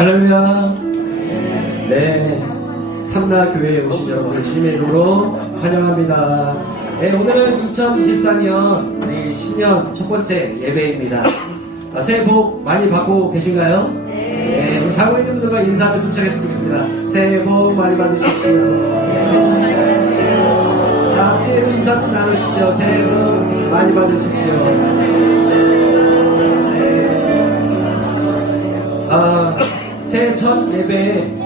할렐루야. 네, 탐나교회에 오신 여러분을 주님의 이름으로 환영합니다. 네, 오늘은 2024년 우리 신년 첫 번째 예배입니다. 새해 복 많이 받고 계신가요? 네, 우리 자고 있는 분들과 인사를 좀 시작했으면 좋겠습니다. 새해 복 많이 받으십시오. 자, 함께 인사 좀 나누시죠. 새해 복 많이 받으십시오. 새해 첫 예배에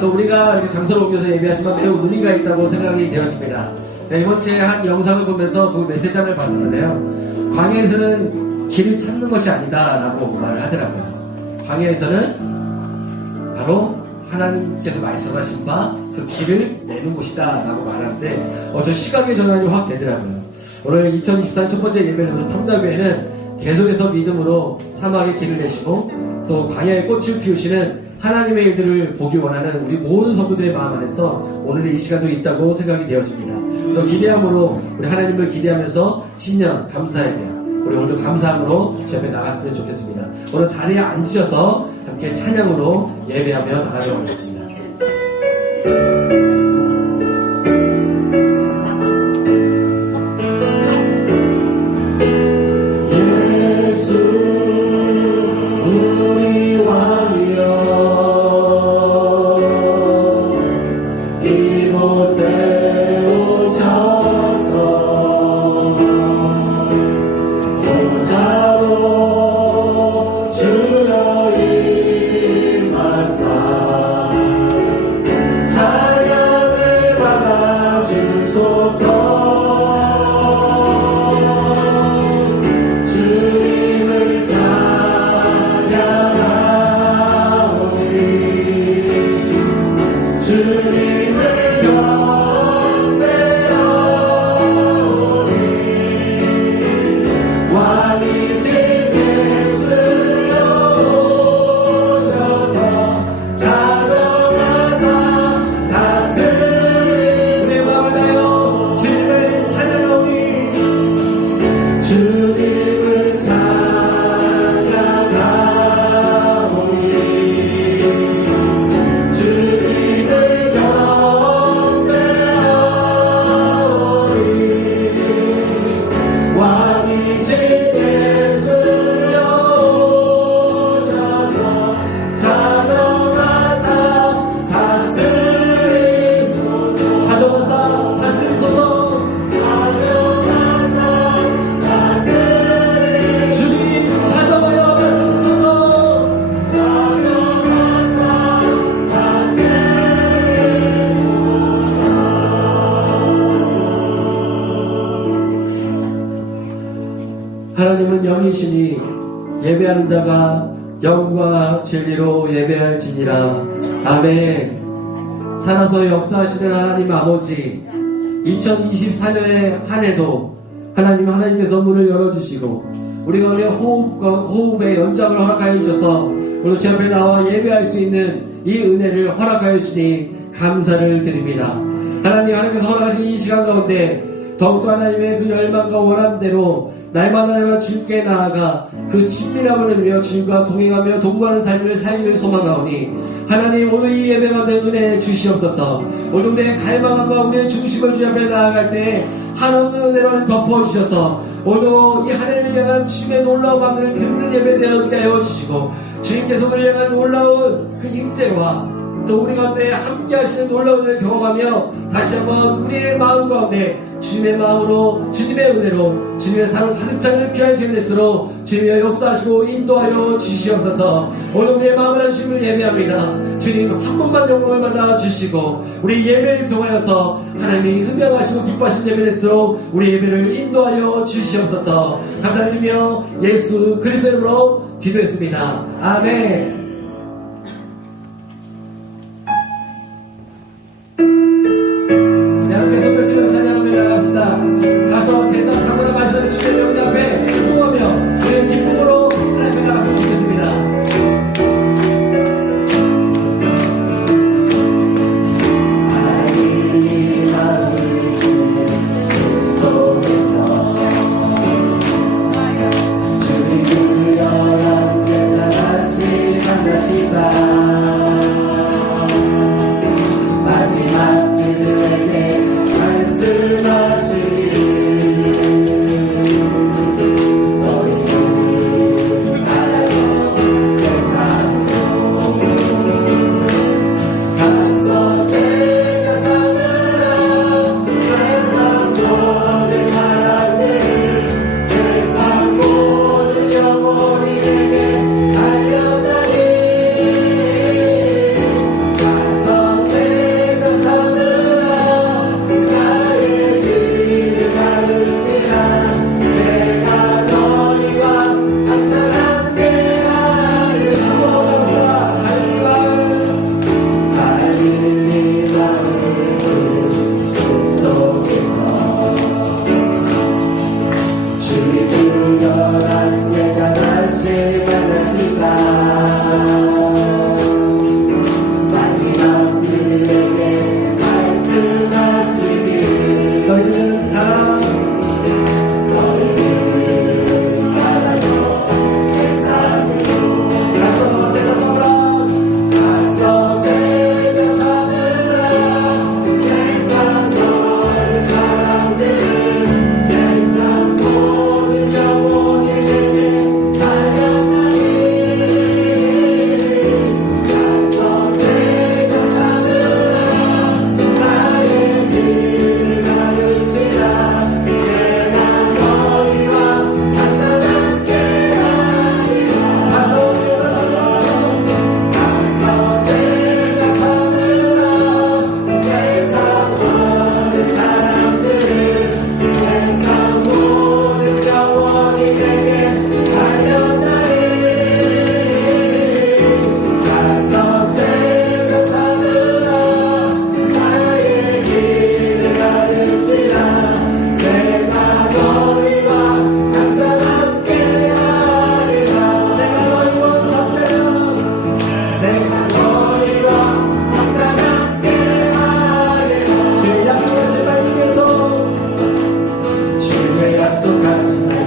또 우리가 이렇게 장소를 옮겨서 예배하지만 매우 의미가 있다고 생각이 되어집니다. 이번 주에 한 영상을 보면서 그 메시지를 봤었는데요. 광야에서는 길을 찾는 것이 아니다 라고 말을 하더라고요. 광야에서는 바로 하나님께서 말씀하신 바 그 길을 내는 곳이다 라고 말하는데 저 시각의 전환이 확 되더라고요. 오늘 2024년 첫 번째 예배를 보면서 탐나교회는 계속해서 믿음으로 사막의 길을 내시고 또 광야의 꽃을 피우시는 하나님의 일들을 보기 원하는 우리 모든 성도들의 마음 안에서 오늘의 이 시간도 있다고 생각이 되어집니다. 그리고 기대함으로 우리 하나님을 기대하면서 신년 감사의 대화 우리 오늘도 감사함으로 주 앞에 나갔으면 좋겠습니다. 오늘 자리에 앉으셔서 함께 찬양으로 예배하며 나가도록 하겠습니다. 하나님은 영이시니 예배하는 자가 영과 진리로 예배할지니라. 아멘. 살아서 역사하시는 하나님 아버지, 2024년의 한 해도 하나님께서 문을 열어주시고 우리 가운데 호흡의 연장을 허락하여 주셔서 오늘 제 앞에 나와 예배할 수 있는 이 은혜를 허락하여 주시니 감사를 드립니다. 하나님께서 허락하신 이 시간 가운데 더욱더 하나님의 그 열망과 원함대로 날마다 주님께 나아가 그 친밀함을 누리며 주님과 동행하며 동거하는 삶을 살기를 소망하오니 하나님 오늘 이 예배 가운데 은혜 주시옵소서. 오늘 우리의 갈망과 우리의 중심을 주 앞에 나아갈 때 하나님의 은혜를 덮어주셔서 오늘도 이 하나님을 향한 주님의 놀라운 마음을 듣는 예배 되어지게 하여 주시고 주님께서 우리를 향한 놀라운 그 임재와 또 우리 가운데 함께 하시는 놀라운 은혜를 경험하며 다시 한번 우리의 마음 가운데 주님의 마음으로 주님의 은혜로 주님의 사랑 가득 차는 귀한 시간 될수록 주님의 역사하시고 인도하여 주시옵소서. 오늘 우리의 마음을 주님을 예배합니다. 주님 한 분만 영광을 받아 주시고 우리 예배를 통하여서 하나님이 흠명하시고 기뻐하시는 예배 될수록 우리 예배를 인도하여 주시옵소서. 감사드리며 예수 그리스도의 이름으로 기도했습니다. 아멘. 가서 제사 사모나 마시는 주의 영리 앞에 수고하며 우리의 기쁨으로 하나님께 나갔으면 좋겠습니다. 주님 그여 언제나 다시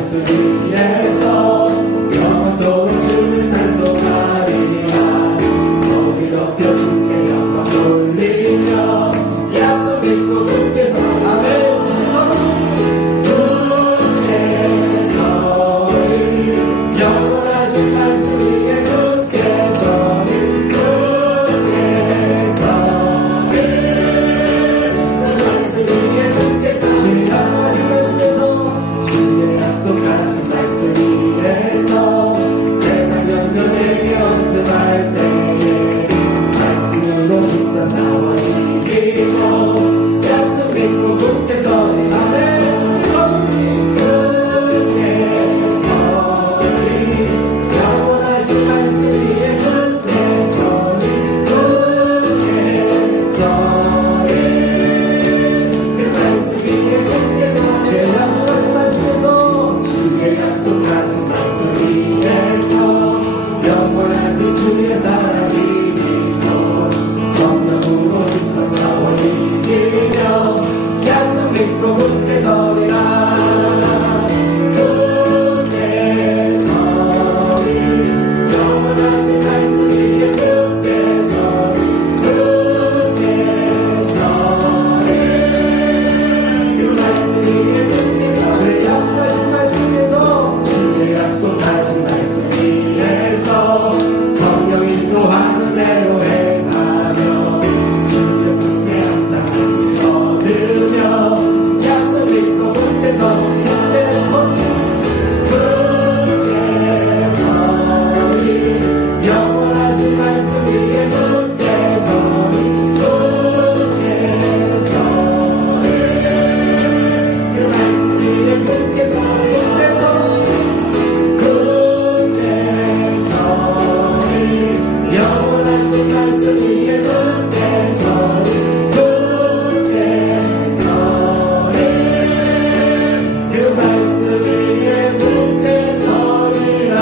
말씀 위에서 영원토록 주를 찬송하리라. 소리 높여 주께 영광 돌리며 약속 믿고 굳게 서아멘. 영원하신 말씀 위에 굳게 서리 굳게 서리 말씀 위에 굳게 서리 주의 약속하신 말씀에서 주의 약속하신 말씀 위에서 세상 연결되게 연습할 때에 말씀으로 주사 싸워 이기고 약속 믿고 굳게 서리 아멘. 주의 사랑이 믿고 성령으로 힘써 싸워 이기며 약속 믿고 굳게 서리라. 굳게 서리 영원하신 말씀 위에 굳게 서리 굳게 서리 그 말씀 위에 굳게 서리 주의 약속하신 말씀에서 주의 약속하신 말씀 위에서 인도하는 대로 행하며 주의 품에 항상 안식 얻으며 약속 믿고 굳게 서리 굳게 서리 굳게 서리 영원하신 말씀 위에 굳게 서리 굳게 서리 그 말씀 위에 굳게 서리 굳게 서리 굳게 서리 영원하신 말씀 위에 굳게 서리 굳게 서리 그 말씀 위에 굳게 서리라.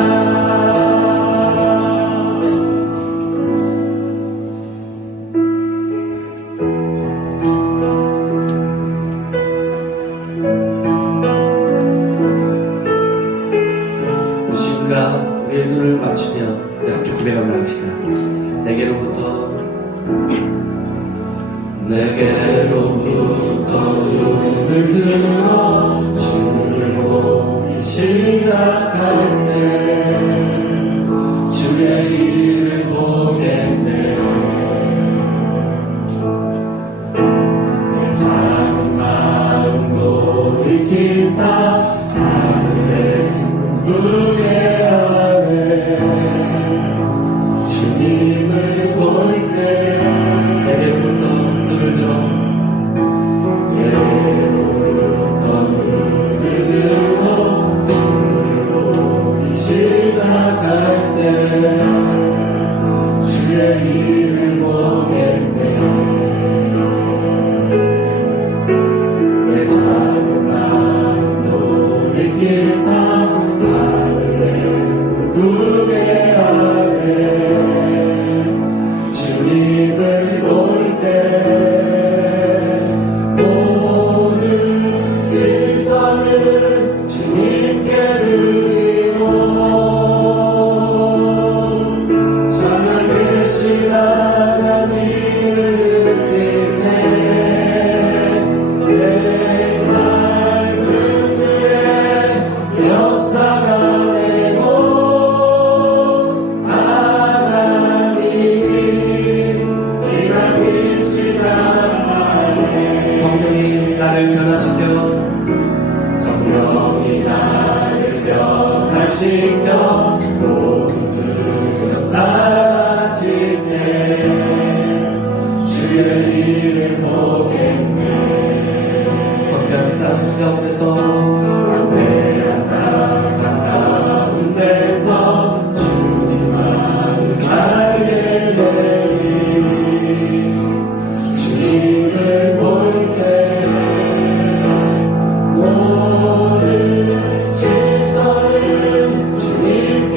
이 시간 우리의 눈을 맞추며 함께 고백하며 합시다. 내게로부터 눈을 들어 주를 보기 시작할 때 주의 일을 보겠네. 내 작은 마음 돌이키사 하늘의 꿈꾸게 하네. 주님을 볼 때 내게로부터 눈을 들어 주를 보기 시작할 때 주의 일을 보겠네. 내 작은 마음 돌이키사 하늘의 꿈꾸게 하네. 주님을 볼 때 모든 시선을 주님께 드리고 정말 계신 하나님을 느낄 때 내 삶은 주의 역사가 되고 성령이 나를 변화시켜 모든 사라질 때 주의 일을 보겠네. 거대한 땅 가운데서 거대한 땅 가운데서 주님만 알게 되리. 주님을 볼 때 모든 시선은 주님께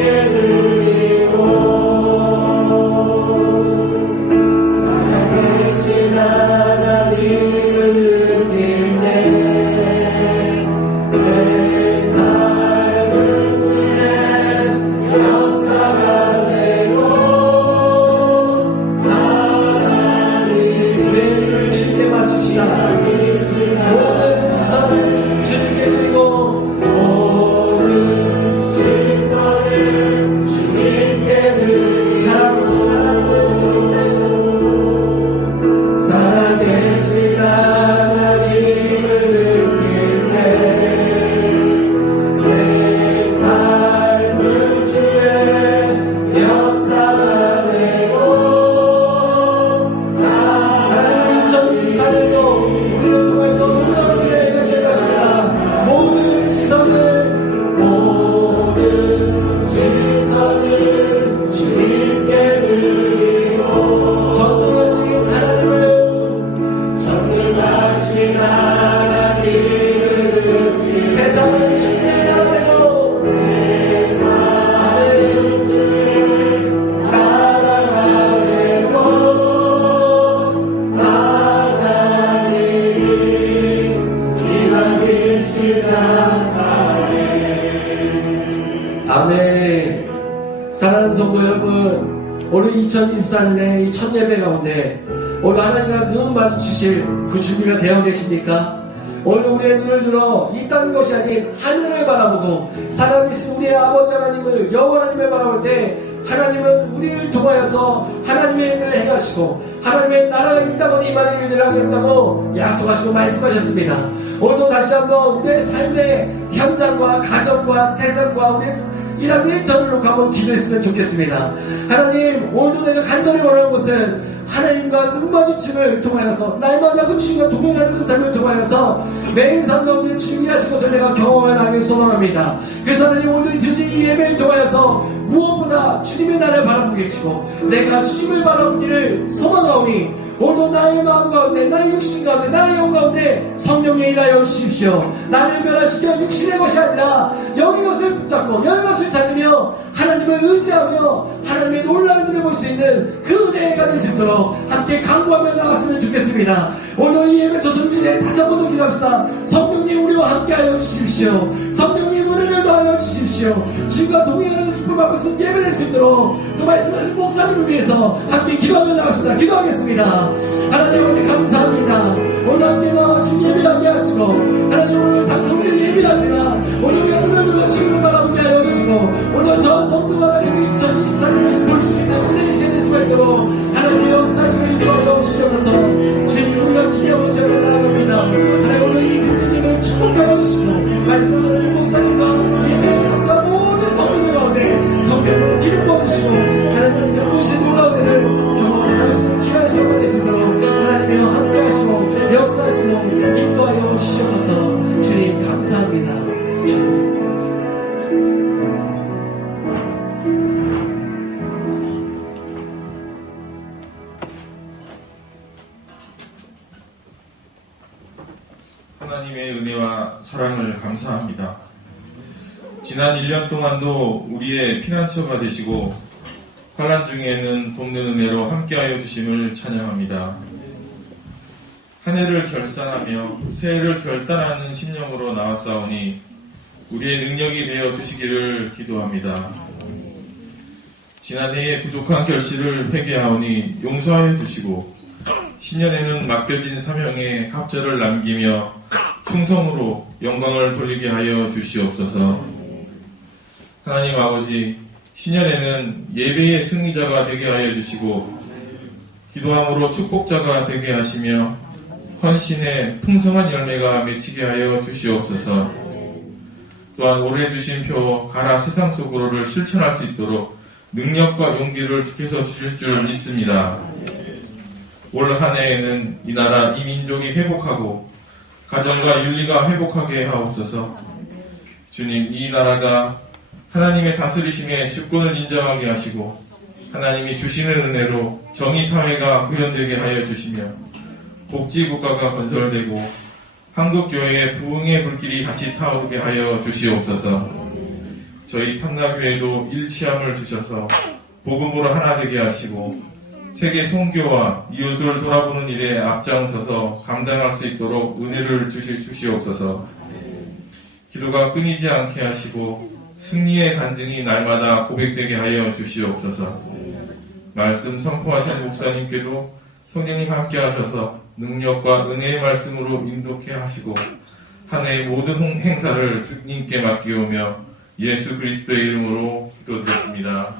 아멘. 사랑하는 성도 여러분, 오늘 2024년의 이 첫 예배 가운데 오늘 하나님과 눈 마주치실 그 준비가 되어 계십니까? 오늘 우리의 눈을 들어 이 땅 것이 아닌 하늘을 바라보고 살아계신 우리의 아버지 하나님을, 여호와 하나님을 바라볼 때 하나님은 우리를 통하여서 하나님의 일을 행하시고 하나님의 나라가 이 땅에 임하는 일을 하겠다고 약속하시고 말씀하셨습니다. 오늘도 다시 한번 우리의 삶의 현장과 가정과 세상과 우리의 이런 일터를 놓고 한번 기도했으면 좋겠습니다. 하나님, 오늘도 내가 간절히 원하는 것은 하나님과 눈 마주침을 통하여서 나의 만나고 주님과 동행하는 그 삶을 통하여서 매일 삶 가운데 주님이 하신 것을 내가 경험하게 소망합니다. 그래서 하나님, 오늘 드린 이 예배를 통하여서 무엇보다 주님의 나라를 바라보고 계시고 내가 주님을 바라보기를 소망하오니 오늘도 나의 마음 가운데, 나의 육신 가운데, 나의 영 가운데 성령의 일하여 주십시오. 나를 변화시켜 육신의 것이 아니라 영의 것을 붙잡고 영의 것을 찾으며 하나님을 의지하며 하나님의 놀라운 일을 볼 수 있는 그 은혜가 될 수 있도록 함께 강구하며 나갔으면 좋겠습니다. 오늘 이 예배 조선민에 다시 한 번 더 기도합시다. 성령님, 우리와 함께하여 주십시오. 성령님, 은혜를 더하여 주십시오. 주님과 동행하는 기쁨 앞에서 예배될 수 있도록 또 말씀하신 목사님을 위해서 함께 기도하며 나갑시다. 기도하겠습니다. 하나님 아버지 감사합니다. 오늘 함께 나와 주님 예배하게 하시고 하나님 오늘 장성들 예배하지만 오늘 우리가 눈을 들어 주님을 바라보게 하여 주시고 오늘 전 성도가 가지고 2024년을 볼 수 있는 은혜의 시간이 될 수가 있도록 하나님의 역사하시고 인도하여 주시면서 주님 우리가 기대하고 제발 나아갑니다. 하나님 오늘 이 교수님을 축복하여 주시고 말씀하신 목사님과 예배에 참가한 모든 성도들 가운데 성령으로 기름 부어주시고 하나님의 모신 놀라운 은혜를 경험할 수 있는 귀한 시간이 되시도록 하나님이여 함께 하시고 역사하시고 인도하여 주시옵소서. 주님 감사합니다. 하나님의 은혜와 사랑을 감사합니다. 지난 1년 동안도 우리의 피난처가 되시고 환난 중에는 돕는 은혜로 함께하여 주심을 찬양합니다. 한 해를 결산하며 새해를 결단하는 심령으로 나왔사오니 우리의 능력이 되어 주시기를 기도합니다. 지난해의 부족한 결실을 회개하오니 용서하여 주시고 신년에는 맡겨진 사명에 갑절을 남기며 충성으로 영광을 돌리게 하여 주시옵소서. 하나님 아버지, 신년에는 예배의 승리자가 되게 하여 주시고 기도함으로 축복자가 되게 하시며 헌신의 풍성한 열매가 맺히게 하여 주시옵소서. 또한 올해 주신 표 가라 세상 속으로를 실천할 수 있도록 능력과 용기를 주께서 주실 줄 믿습니다. 올 한 해에는 이 나라 이 민족이 회복하고 가정과 윤리가 회복하게 하옵소서. 주님, 이 나라가 하나님의 다스리심에 주권을 인정하게 하시고 하나님이 주시는 은혜로 정의사회가 구현되게 하여 주시며 복지국가가 건설되고 한국교회의 부흥의 불길이 다시 타오르게 하여 주시옵소서. 저희 탐나교회도 일치함을 주셔서 복음으로 하나 되게 하시고 세계 선교와 이웃을 돌아보는 일에 앞장서서 감당할 수 있도록 은혜를 주시옵소서. 기도가 끊이지 않게 하시고 승리의 간증이 날마다 고백되게 하여 주시옵소서. 말씀 선포하신 목사님께도 성령님 함께 하셔서 능력과 은혜의 말씀으로 인도케 하시고 한 해의 모든 행사를 주님께 맡기오며 예수 그리스도의 이름으로 기도드렸습니다.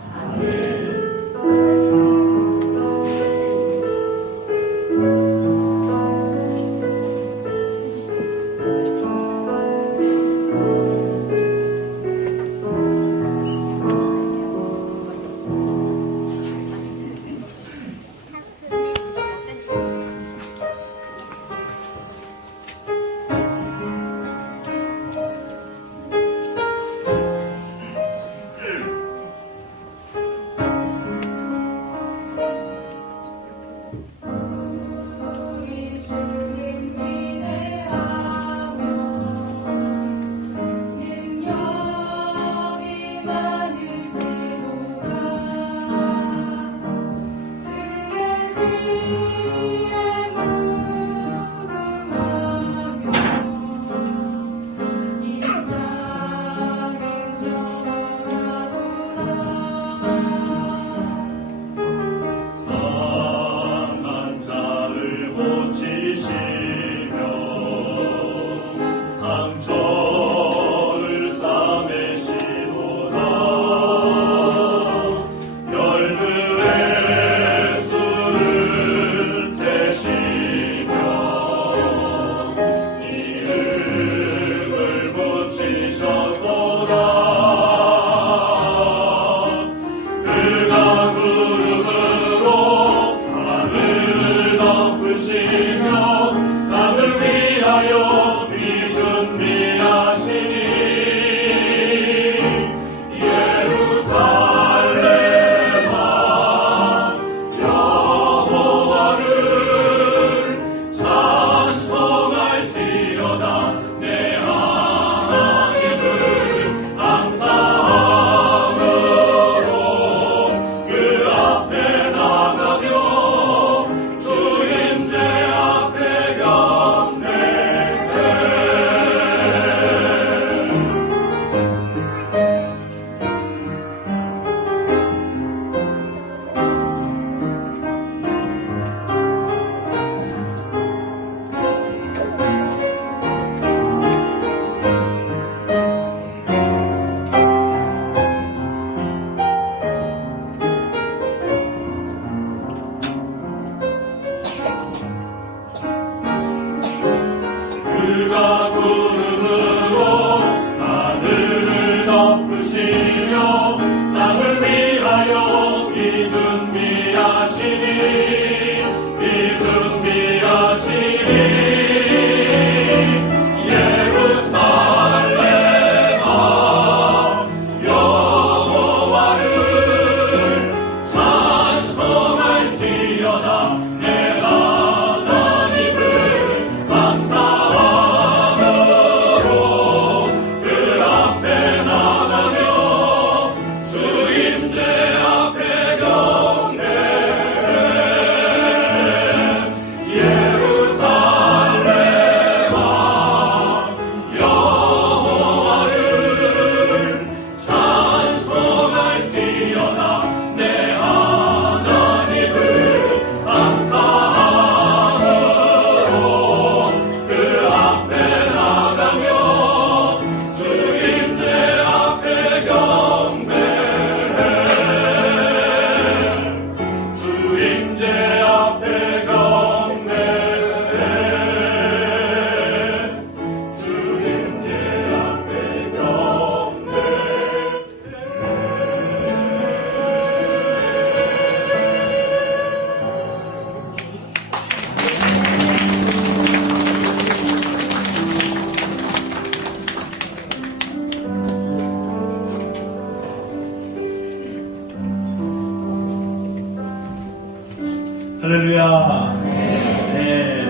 할렐루야. 네.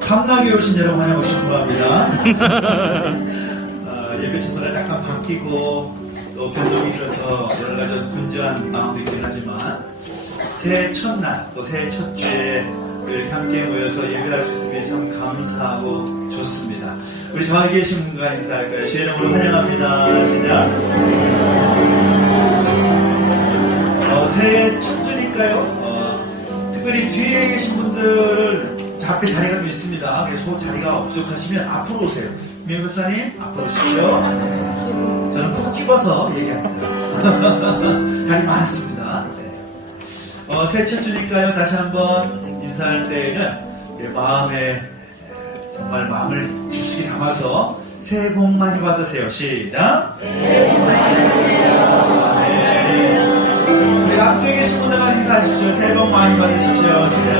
감나게 오신 여러분 환영하고 축복합니다. 예배 처소가 약간 바뀌고 또 변동이 있어서 여러 가지 분주한 마음도 있긴 하지만 새해 첫날 또 새해 첫 주에 이렇게 함께 모여서 예배할 수 있음에 참 감사하고 좋습니다. 우리 저기 계신 분과 인사할까요? 제 이름으로 환영합니다. 시작. 새해 첫 주니까요. 특별히 뒤에 계신 분들은 앞에 자리가 좀 있습니다. 그래서 자리가 부족하시면 앞으로 오세요. 민석사님 앞으로 오십시오. 저는 콕 집어서 얘기합니다. 자리 많습니다. 네. 새해 첫 주니까요. 다시 한번 인사할 때에는 마음에 정말 마음을 깊숙이 담아서 새해 복 많이 받으세요. 시작. 새해 복 많이 받으세요. 네. 우리 앞쪽에 계신 분들만 인사하십시오. 새해 복 많이 받으십시오. 시작.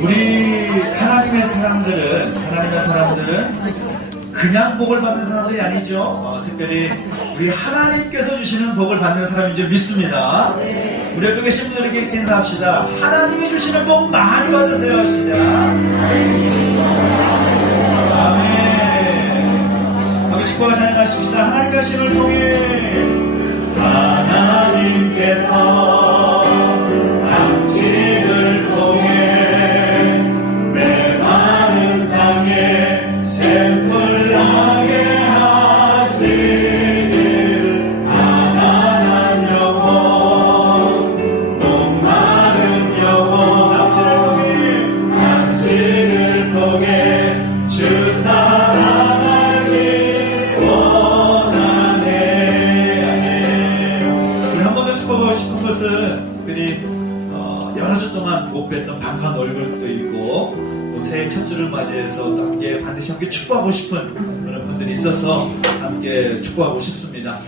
우리 하나님의 사람들은 그냥 복을 받는 사람들이 아니죠. 특별히 우리 하나님께서 주시는 복을 받는 사람인 줄 믿습니다. 우리 옆에 계신 분들에게 이렇게 인사합시다. 하나님이 주시는 복 많이 받으세요. 시작. 아멘. 함께 축복을 사용하십시다. 하나님과 신을 통해 하나님께서 당신을 통해 메마른 땅에 샘물 나게 하시길 가난한 영혼 목마른 영혼 당신을 통해 주 사랑하길 원하네. 우리 한 번 더 축복하고 싶은 것은 특별히 여러 주 동안 못 뵀던 반가운 얼굴도 있고 또 새해 첫 주를 맞이해서 또 함께 반드시 함께 축복하고 싶은 그런 분들이 있어서 함께 축복하고 싶습니다.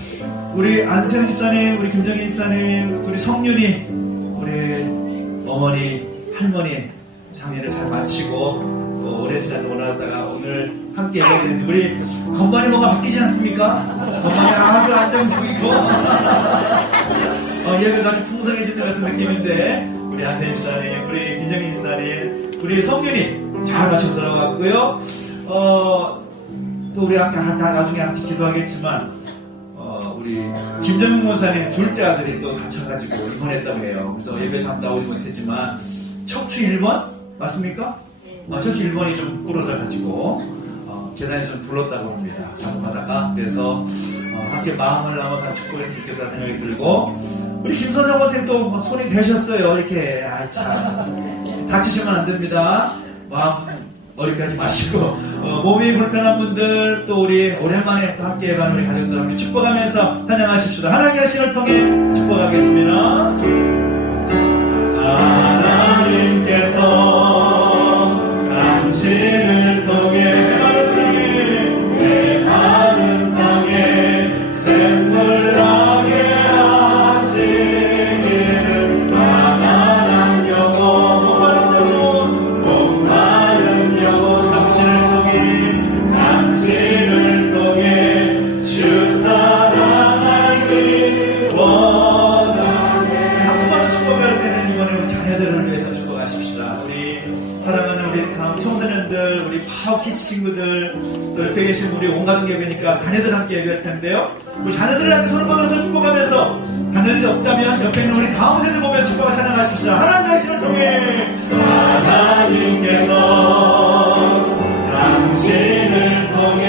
우리 안세현 집사님, 우리 김정희 집사님, 우리 성윤이, 우리 어머니, 할머니 장례를 잘 마치고 또 오랜 시간 원하다가 오늘 함께 예배가 됐는데 우리 건반이 뭔가 바뀌지 않습니까? 건반이 아주 안정적이고 예배가 아주 풍성해지는 것 같은 느낌인데 우리 안세현 집사님, 우리 김정희 집사님, 우리 성윤이 잘 맞춰서 들어갔고요. 또 우리 아까 나중에 같이 기도하겠지만 우리 김정희 목사님 둘째 아들이 또 다쳐가지고 입원했다고 해요. 그래서 예배 참 나오지 못했지만 척추 1번 맞습니까? 척추 1번이 좀 부러져가지고 계단에서 좀 불렀다고 합니다. 사고하다가 그래서 함께 마음을 나눠서 축복했으면 좋겠다 생각이 들고 우리 김선정 선생님 또 막 손이 되셨어요. 이렇게 참 다치시면 안 됩니다. 마음 어리까지 마시고 몸이 불편한 분들 또 우리 오랜만에 또 함께 해가는 우리 가족들 함께 축복하면서 찬양하십시다. 하나님의 신을 통해 축복하겠습니다. 하나님께서 당신을 통해 메마른 땅에 샘물 나게 하시길 가난한 영혼 목마른 영혼 당신을 통해 주 사랑하길 원하네. 한 번 축복할 때는 이번에 우리 자녀들을 위해서 축복하십시다. 우리 사랑하는 우리 다음 청소년들, 우리 파워키ds 친구들, 또 옆에 계신 우리 온 가족 예배니까 자녀들 함께 예배할 텐데요. 우리 자녀들을 함께 손을 뻗어서 축복하면서 자녀들이 없다면 옆에 있는 우리 다음 세대를 보며 축복을 사랑하십시다. 하나님 당신을 통해 하나님께서 당신을 통해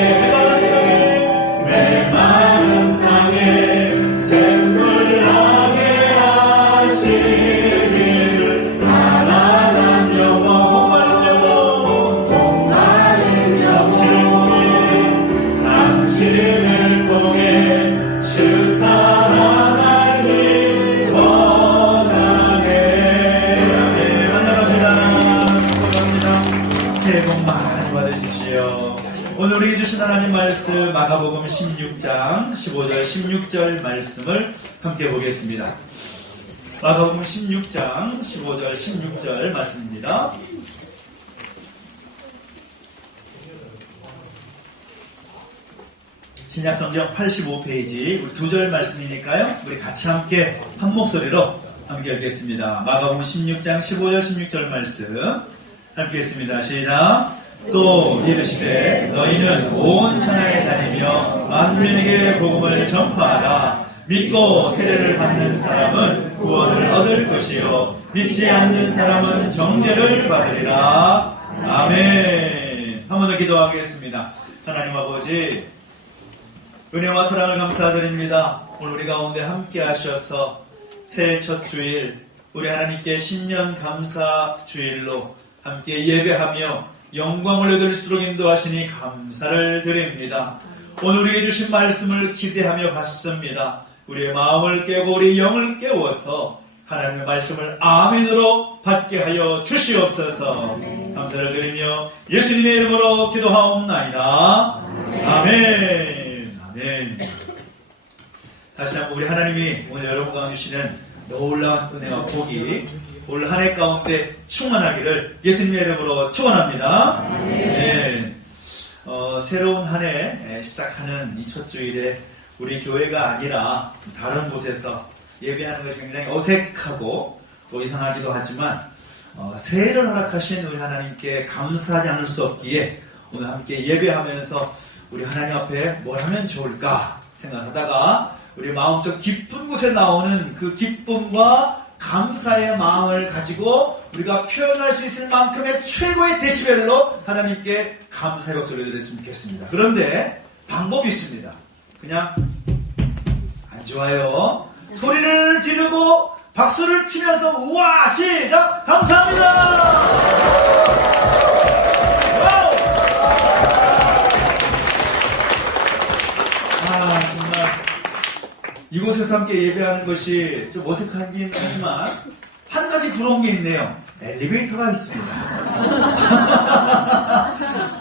메마른 땅에 샘물 나게 하시길 가난한 영혼 목마른 영혼 당신을 통해 주 사랑하길 원하네. 환영합니다. 새해 복 많이 받으십시오. 오늘 우리 주신 하나님 말씀 마가복음 16장 15절 16절 말씀을 함께 보겠습니다. 마가복음 16장 15절 16절 말씀입니다. 신약성경 85페이지 우리 2절 말씀이니까요. 우리 같이 함께 한 목소리로 함께 읽겠습니다. 마가복음 16장 15절 16절 말씀 함께 읽습니다. 시작. 또 이르시되 너희는 온 천하에 다니며 만민에게 복음을 전파하라. 믿고 세례를 받는 사람은 구원을 얻을 것이요 믿지 않는 사람은 정죄를 받으리라. 아멘. 한 번 더 기도하겠습니다. 하나님 아버지, 은혜와 사랑을 감사드립니다. 오늘 우리 가운데 함께 하셔서 새해 첫 주일 우리 하나님께 신년 감사 주일로 함께 예배하며 영광을 얻을수록 인도하시니 감사를 드립니다. 오늘 우리에게 주신 말씀을 기대하며 받습니다. 우리의 마음을 깨고 우리 영을 깨워서 하나님의 말씀을 아멘으로 받게 하여 주시옵소서. 감사를 드리며 예수님의 이름으로 기도하옵나이다. 아멘. 아멘. 다시 한번 우리 하나님이 오늘 여러분과 주시는 놀라운 은혜와 복이 올 한 해 가운데 충만하기를 예수님의 이름으로 축원합니다. 네. 새로운 한 해 시작하는 이 첫 주일에 우리 교회가 아니라 다른 곳에서 예배하는 것이 굉장히 어색하고 또 이상하기도 하지만 새해를 허락하신 우리 하나님께 감사하지 않을 수 없기에 오늘 함께 예배하면서 우리 하나님 앞에 뭘 하면 좋을까 생각하다가 우리 마음속 깊은 곳에 나오는 그 기쁨과 감사의 마음을 가지고 우리가 표현할 수 있을 만큼의 최고의 데시벨로 하나님께 감사의 목소리를 드렸으면 좋겠습니다. 그런데 방법이 있습니다. 그냥 안 좋아요. 소리를 지르고 박수를 치면서 우와 시작 감사합니다. 와우. 정말 이곳에서 함께 예배하는 것이 좀 어색하긴 하지만 한 가지 부러운 게 있네요. 엘리베이터가 있습니다.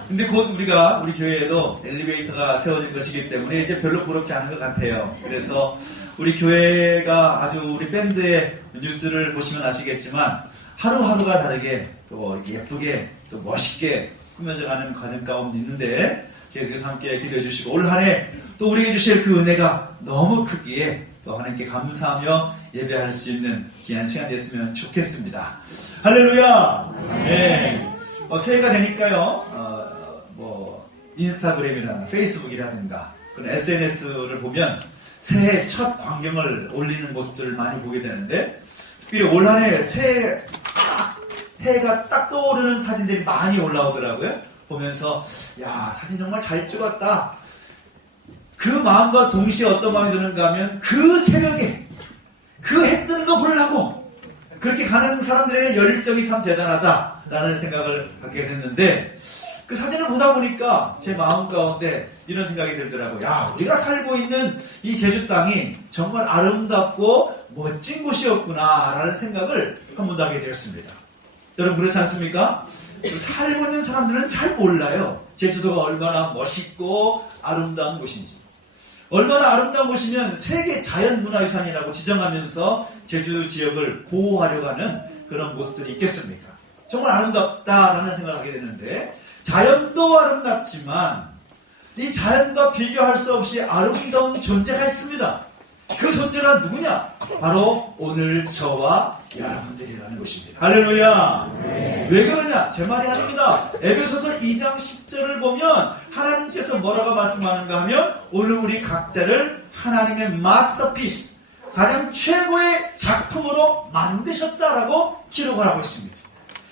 근데 곧 우리 교회에도 엘리베이터가 세워질 것이기 때문에 이제 별로 부럽지 않은 것 같아요. 그래서 우리 교회가 아주 우리 밴드의 뉴스를 보시면 아시겠지만 하루하루가 다르게 또 예쁘게 또 멋있게 꾸며져 가는 과정 가운데 있는데 계속해서 함께 기도해 주시고 올 한 해 또 우리에게 주실 그 은혜가 너무 크기에 또 하나님께 감사하며 예배할 수 있는 귀한 시간 됐으면 좋겠습니다. 할렐루야! 네. 새해가 되니까요, 인스타그램이나 페이스북이라든가 그런 SNS를 보면 새해 첫 광경을 올리는 모습들을 많이 보게 되는데 특별히 올 한 해 해가 딱 떠오르는 사진들이 많이 올라오더라고요. 보면서 야 사진 정말 잘 찍었다. 그 마음과 동시에 어떤 마음이 드는가 하면 그 새벽에 그 해 뜨는 거 보려고 그렇게 가는 사람들의 열정이 참 대단하다라는 생각을 갖게 됐는데 그 사진을 보다 보니까 제 마음 가운데 이런 생각이 들더라고요. 야, 우리가 살고 있는 이 제주 땅이 정말 아름답고 멋진 곳이었구나라는 생각을 한 번 더 하게 되었습니다. 여러분 그렇지 않습니까? 살고 있는 사람들은 잘 몰라요. 제주도가 얼마나 멋있고 아름다운 곳인지. 얼마나 아름다운 곳이면 세계 자연문화유산이라고 지정하면서 제주 지역을 보호하려고 하는 그런 모습들이 있겠습니까? 정말 아름답다라는 생각을 하게 되는데 자연도 아름답지만 이 자연과 비교할 수 없이 아름다운 존재가 있습니다. 그 존재가 누구냐? 바로 오늘 저와 여러분들이라는 것입니다. 할렐루야! 네. 왜 그러냐? 제 말이 아닙니다. 에베소서 2장 10절을 보면 하나님께서 뭐라고 말씀하는가 하면 오늘 우리 각자를 하나님의 마스터피스, 가장 최고의 작품으로 만드셨다라고 기록을 하고 있습니다.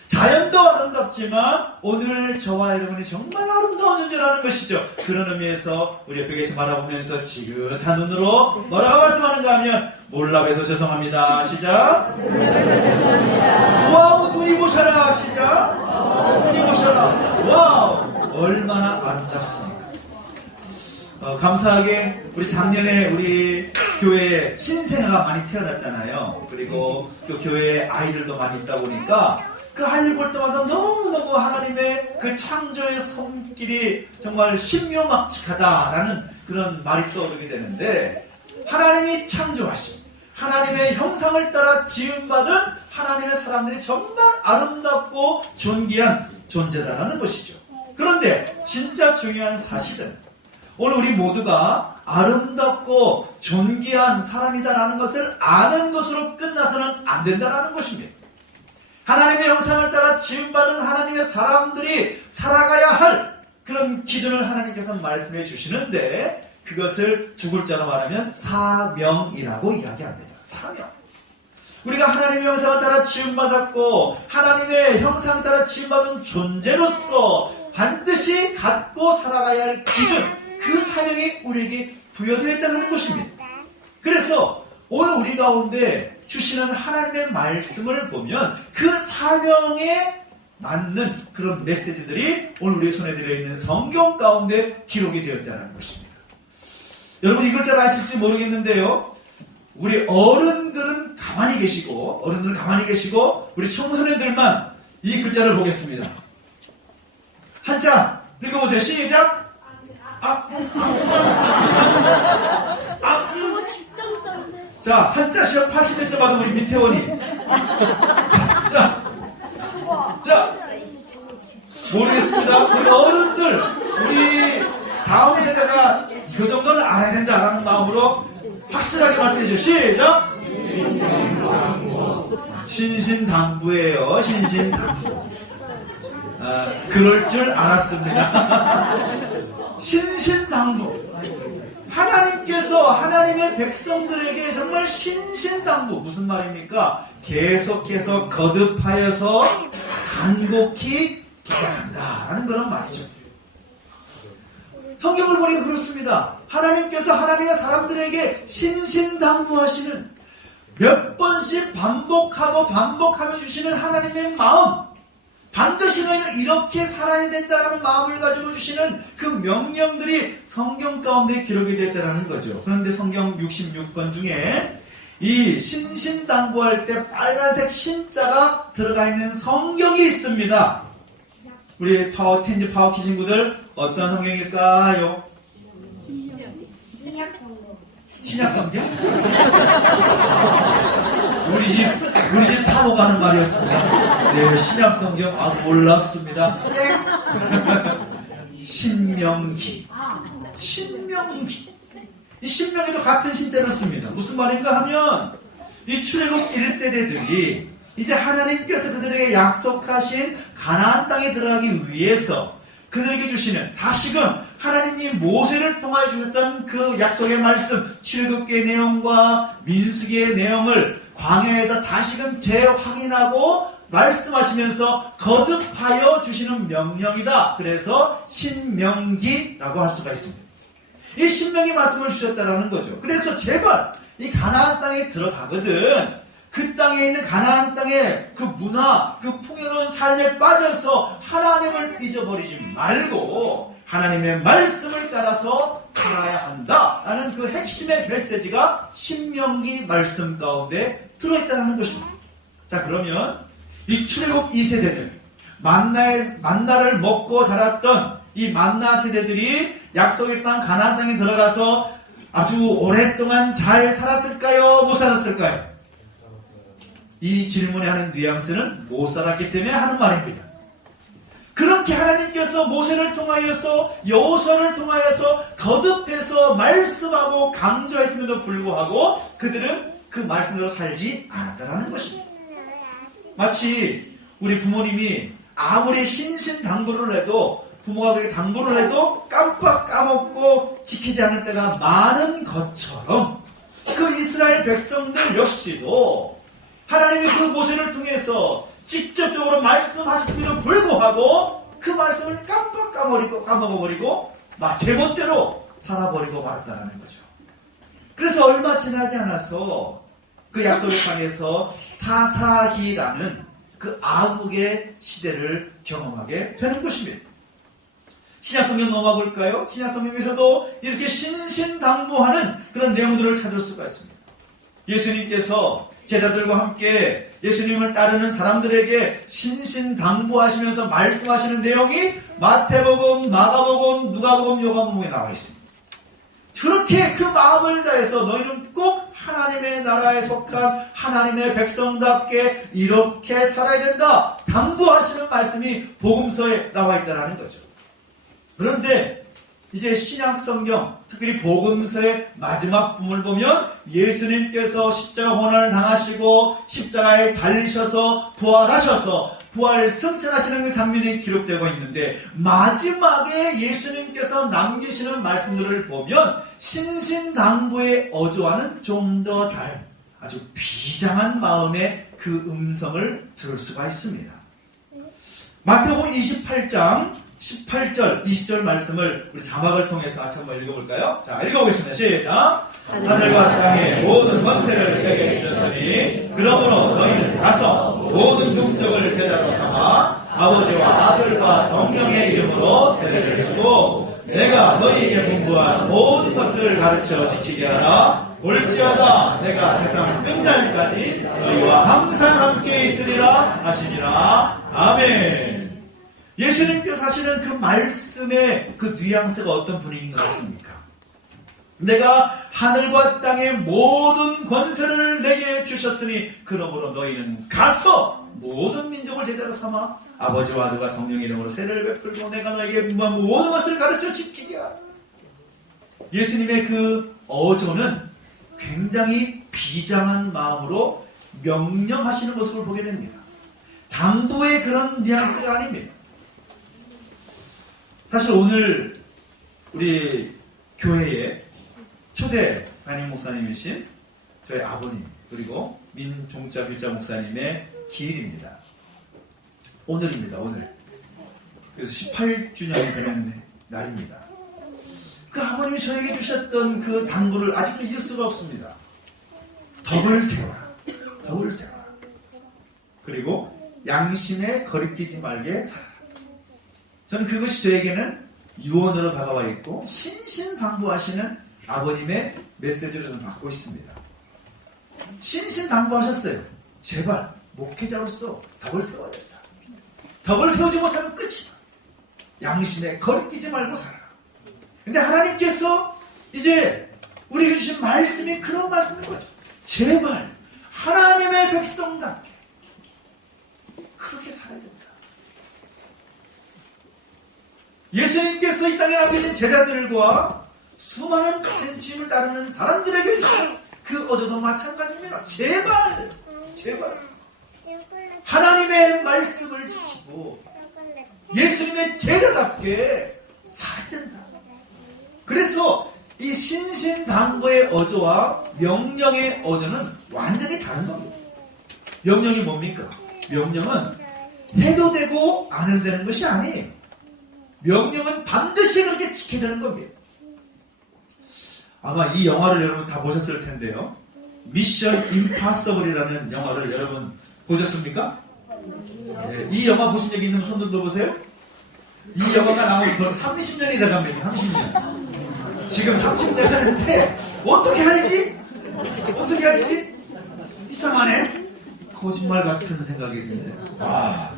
자연도 아름답지만 오늘 저와 여러분이 정말 아름다운 존재라는 것이죠. 그런 의미에서 우리 옆에 계신 바라보면서 지긋한 눈으로 뭐라고 말씀하는가 하면 몰라 봬서 죄송합니다. 시작. 와우 눈이 보셔라. 시작. 눈이 보셔라. 와우 얼마나 아름답습니까. 감사하게 우리 작년에 우리 교회에 신생아가 많이 태어났잖아요. 그리고 또 교회에 아이들도 많이 있다 보니까 그 아이를 볼 때마다 너무너무 하나님의 그 창조의 손길이 정말 신묘막측하다라는 그런 말이 떠오르게 되는데 하나님이 창조하신 하나님의 형상을 따라 지음받은 하나님의 사람들이 정말 아름답고 존귀한 존재다라는 것이죠. 그런데 진짜 중요한 사실은 오늘 우리 모두가 아름답고 존귀한 사람이다라는 것을 아는 것으로 끝나서는 안 된다는 것입니다. 하나님의 형상을 따라 지음받은 하나님의 사람들이 살아가야 할 그런 기준을 하나님께서 말씀해 주시는데, 그것을 두 글자로 말하면 사명이라고 이야기합니다. 사명. 우리가 하나님의 형상을 따라 지음받았고 하나님의 형상을 따라 지음받은 존재로서 반드시 갖고 살아가야 할 기준, 그 사명이 우리에게 부여되어 있다는 것입니다. 그래서 오늘 우리 가운데 주시는 하나님의 말씀을 보면 그 사명에 맞는 그런 메시지들이 오늘 우리 손에 들어있는 성경 가운데 기록이 되었다는 것입니다. 여러분 이 글자를 아실지 모르겠는데요, 우리 어른들은 가만히 계시고 우리 청소년들만 이 글자를 보겠습니다. 한자 읽어보세요. 시작. 자, 한자 시험 80몇 점 받은 우리 민태원이. 자, 모르겠습니다. 우리 어른들, 우리 다음 세대가 그 정도는 알아야 된다라는 마음으로 확실하게 말씀해 주시죠. 시작! 신신당부예요. 신신당부. 그럴 줄 알았습니다. 신신당부. 하나님께서 하나님의 백성들에게 정말 신신당부. 무슨 말입니까? 계속해서 거듭하여서 간곡히 기도한다라는 그런 말이죠. 성경을 보니 그렇습니다. 하나님께서 하나님의 사람들에게 신신당부하시는, 몇 번씩 반복하며 주시는 하나님의 마음, 반드시 너희는 이렇게 살아야 된다는 마음을 가지고 주시는 그 명령들이 성경 가운데 기록이 됐다는 거죠. 그런데 성경 66권 중에 이 신신당부할 때 빨간색 신자가 들어가 있는 성경이 있습니다. 우리 텐즈 파워키 친구들 어떤 성경일까요? 신약성경? 우리 집 사모가 하는 말이었습니다. 네, 신약성경. 놀랍습니다. 신명기. 이 신명기도 같은 신자를 씁니다. 무슨 말인가 하면 이 출애굽 1세대들이 이제 하나님께서 그들에게 약속하신 가나안 땅에 들어가기 위해서 그들에게 주시는, 다시금 하나님이 모세를 통하여 주셨던 그 약속의 말씀, 출애굽기의 내용과 민수기의 내용을 광야에서 다시금 재확인하고 말씀하시면서 거듭하여 주시는 명령이다. 그래서 신명기라고 할 수가 있습니다. 이 신명기 말씀을 주셨다라는 거죠. 그래서 제발 이 가나안 땅에 들어가거든 그 땅에 있는 가나안 땅의 그 문화, 그 풍요로운 삶에 빠져서 하나님을 잊어버리지 말고 하나님의 말씀을 따라서 살아야 한다라는 그 핵심의 메시지가 신명기 말씀 가운데 들어있다는 것입니다. 자, 그러면 이 출애굽 2세대들, 만나를 먹고 자랐던 이 만나 세대들이 약속의 땅 가나안 땅에 들어가서 아주 오랫동안 잘 살았을까요? 못 살았을까요? 이 질문에 하는 뉘앙스는 못 살았기 때문에 하는 말입니다. 그렇게 하나님께서 모세를 통하여서 여호수아를 통하여서 거듭해서 말씀하고 강조했음에도 불구하고 그들은 그 말씀대로 살지 않았다는 것입니다. 마치 우리 부모님이 아무리 신신당부를 해도, 부모가 그렇게 당부를 해도 깜빡 까먹고 지키지 않을 때가 많은 것처럼 그 이스라엘 백성들 역시도 하나님이 그 모세를 통해서 직접적으로 말씀하셨음에도 불구하고 그 말씀을 깜빡 까먹어버리고 제멋대로 살아버리고 말았다는 거죠. 그래서 얼마 지나지 않아서 그 약속의 땅에서 사사기라는 그 아국의 시대를 경험하게 되는 것입니다. 신약성경 넘어가 볼까요? 신약성경에서도 이렇게 신신당부하는 그런 내용들을 찾을 수가 있습니다. 예수님께서 제자들과 함께 예수님을 따르는 사람들에게 신신당부하시면서 말씀하시는 내용이 마태복음, 마가복음, 누가복음, 요한복음에 나와 있습니다. 그렇게 그 마음을 다해서 너희는 꼭 하나님의 나라에 속한 하나님의 백성답게 이렇게 살아야 된다. 당부하시는 말씀이 복음서에 나와 있다는 거죠. 그런데 이제 신약 성경, 특별히 복음서의 마지막 부분을 보면 예수님께서 십자가 고난을 당하시고 십자가에 달리셔서 부활하셔서 부활 승천하시는 그 장면이 기록되고 있는데, 마지막에 예수님께서 남기시는 말씀들을 보면 신신당부의 어조와는 좀 더 다른 아주 비장한 마음의 그 음성을 들을 수가 있습니다. 마태복음 28장 18절, 20절 말씀을 우리 자막을 통해서 같이 한번 읽어볼까요? 자, 읽어보겠습니다. 시작! 하늘과 땅의 모든 권세를 내게 주셨으니 그러므로 너희는 가서 모든 국적을 제자로 삼아 아버지와 아들과 성령의 이름으로 세례를 주고 내가 너희에게 공부한 모든 것을 가르쳐 지키게 하라. 올지어다 내가 세상 끝날까지 너희와 항상 함께 있으리라 하시니라. 아멘. 예수님께서 하시는 그 말씀의 그 뉘앙스가 어떤 분위기인 것 같습니까? 내가 하늘과 땅의 모든 권세를 내게 주셨으니 그러므로 너희는 가서 모든 민족을 제자로 삼아 아버지와 아들과 성령의 이름으로 세례를 베풀고 내가 너에게 공부한 모든 것을 가르쳐 지키게 하라. 예수님의 그 어조는 굉장히 비장한 마음으로 명령하시는 모습을 보게 됩니다. 당도의 그런 뉘앙스가 아닙니다. 사실 오늘 우리 교회의 초대 담임 목사님이신 저희 아버님 그리고 민종자 빌자 목사님의 기일입니다. 오늘입니다. 오늘. 그래서 18주년이 되는 날입니다. 그 아버님이 저에게 주셨던 그 당부를 아직도 잊을 수가 없습니다. 덕을 세워라. 덕을 세워라. 그리고 양심에 거리끼지 말게 살아라. 저는 그것이 저에게는 유언으로 다가와 있고 신신당부하시는 아버님의 메시지를 저는 받고 있습니다. 신신당부하셨어요. 제발 목회자로서 덕을 세워야 된다. 덕을 세우지 못하면 끝이다. 양심에 거리끼지 말고 살아라. 근데 하나님께서 이제 우리에게 주신 말씀이 그런 말씀인 거죠. 제발 하나님의 백성답게 그렇게 살아야 된다. 예수님께서 이 땅에 남겨진 제자들과 수많은 주님을 따르는 사람들에게 주신 그 어조도 마찬가지입니다. 제발 하나님의 말씀을 지키고 예수님의 제자답게 살아야 된다. 그래서 이 신신당부의 어조와 명령의 어조는 완전히 다른 겁니다. 명령이 뭡니까? 명령은 해도 되고 안 해도 되는 것이 아니에요. 명령은 반드시 그렇게 지켜야 되는 겁니다. 아마 이 영화를 여러분 다 보셨을 텐데요. 미션 임파서블이라는 영화를 여러분 보셨습니까? 네, 이 영화 보신 적 있는 손들 들어보세요. 이 영화가 나온 벌써 30년이 돼갑니다. 30년. 지금 30년 됐는데 어떻게 할지 이상하네. 거짓말 같은 생각이 드네요. 와.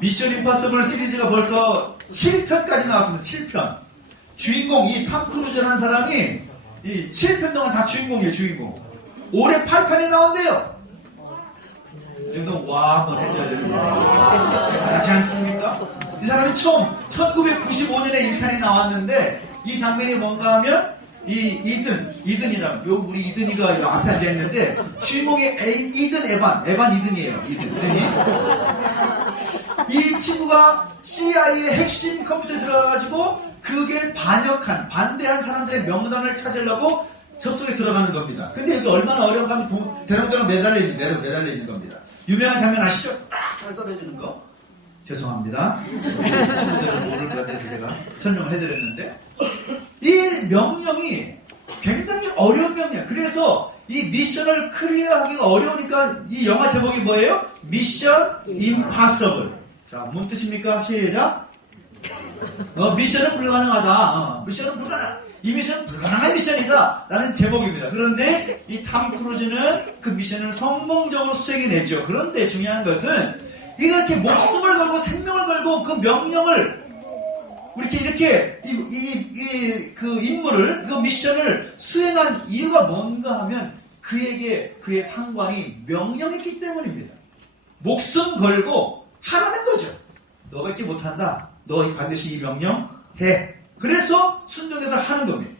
미션 임파서블 시리즈가 벌써 7편까지 나왔습니다. 7편. 주인공 이 탐 크루즈라는 사람이 이 7편 동안 다 주인공이에요. 주인공. 올해 8편이 나온대요. 이 정도 와 한번 해줘야 되는 거예요. 잘하지 않습니까? 이 사람이 처음 1995년에 1편이 나왔는데 이 장면이 뭔가 하면 이 이든이랑 요 우리 이든이가 요 앞에 앉아 있는데 주인공이 이든 에반 이든이에요. 이든이 이 친구가 CIA의 핵심 컴퓨터에 들어가가지고 그게 반대한 사람들의 명단을 찾으려고 접속에 들어가는 겁니다. 근데 이게 얼마나 어려운가 하면 대롱대롱 매달려 있는 겁니다. 유명한 장면 아시죠? 딱 떨어지는 거. 죄송합니다. 친구들은 모를 것 같아서 제가 설명을 해드렸는데 이 명령이 굉장히 어려운 명령. 그래서 이 미션을 클리어하기가 어려우니까 이 영화 제목이 뭐예요? 미션 임파서블. 자, 뭔 뜻입니까? 시작. 미션은 불가능하다. 미션은 불가능. 이 미션은 불가능한 미션이다. 라는 제목입니다. 그런데 이 탐 크루즈는 그 미션을 성공적으로 수행해내죠. 그런데 중요한 것은 이렇게 목숨을 걸고 생명을 걸고 그 명령을 이렇게 그 임무를 그 미션을 수행한 이유가 뭔가 하면 그의 상관이 명령했기 때문입니다. 목숨 걸고 하라는 거죠. 너밖에 못한다. 너 반드시 이 명령 해. 그래서 순종해서 하는 겁니다.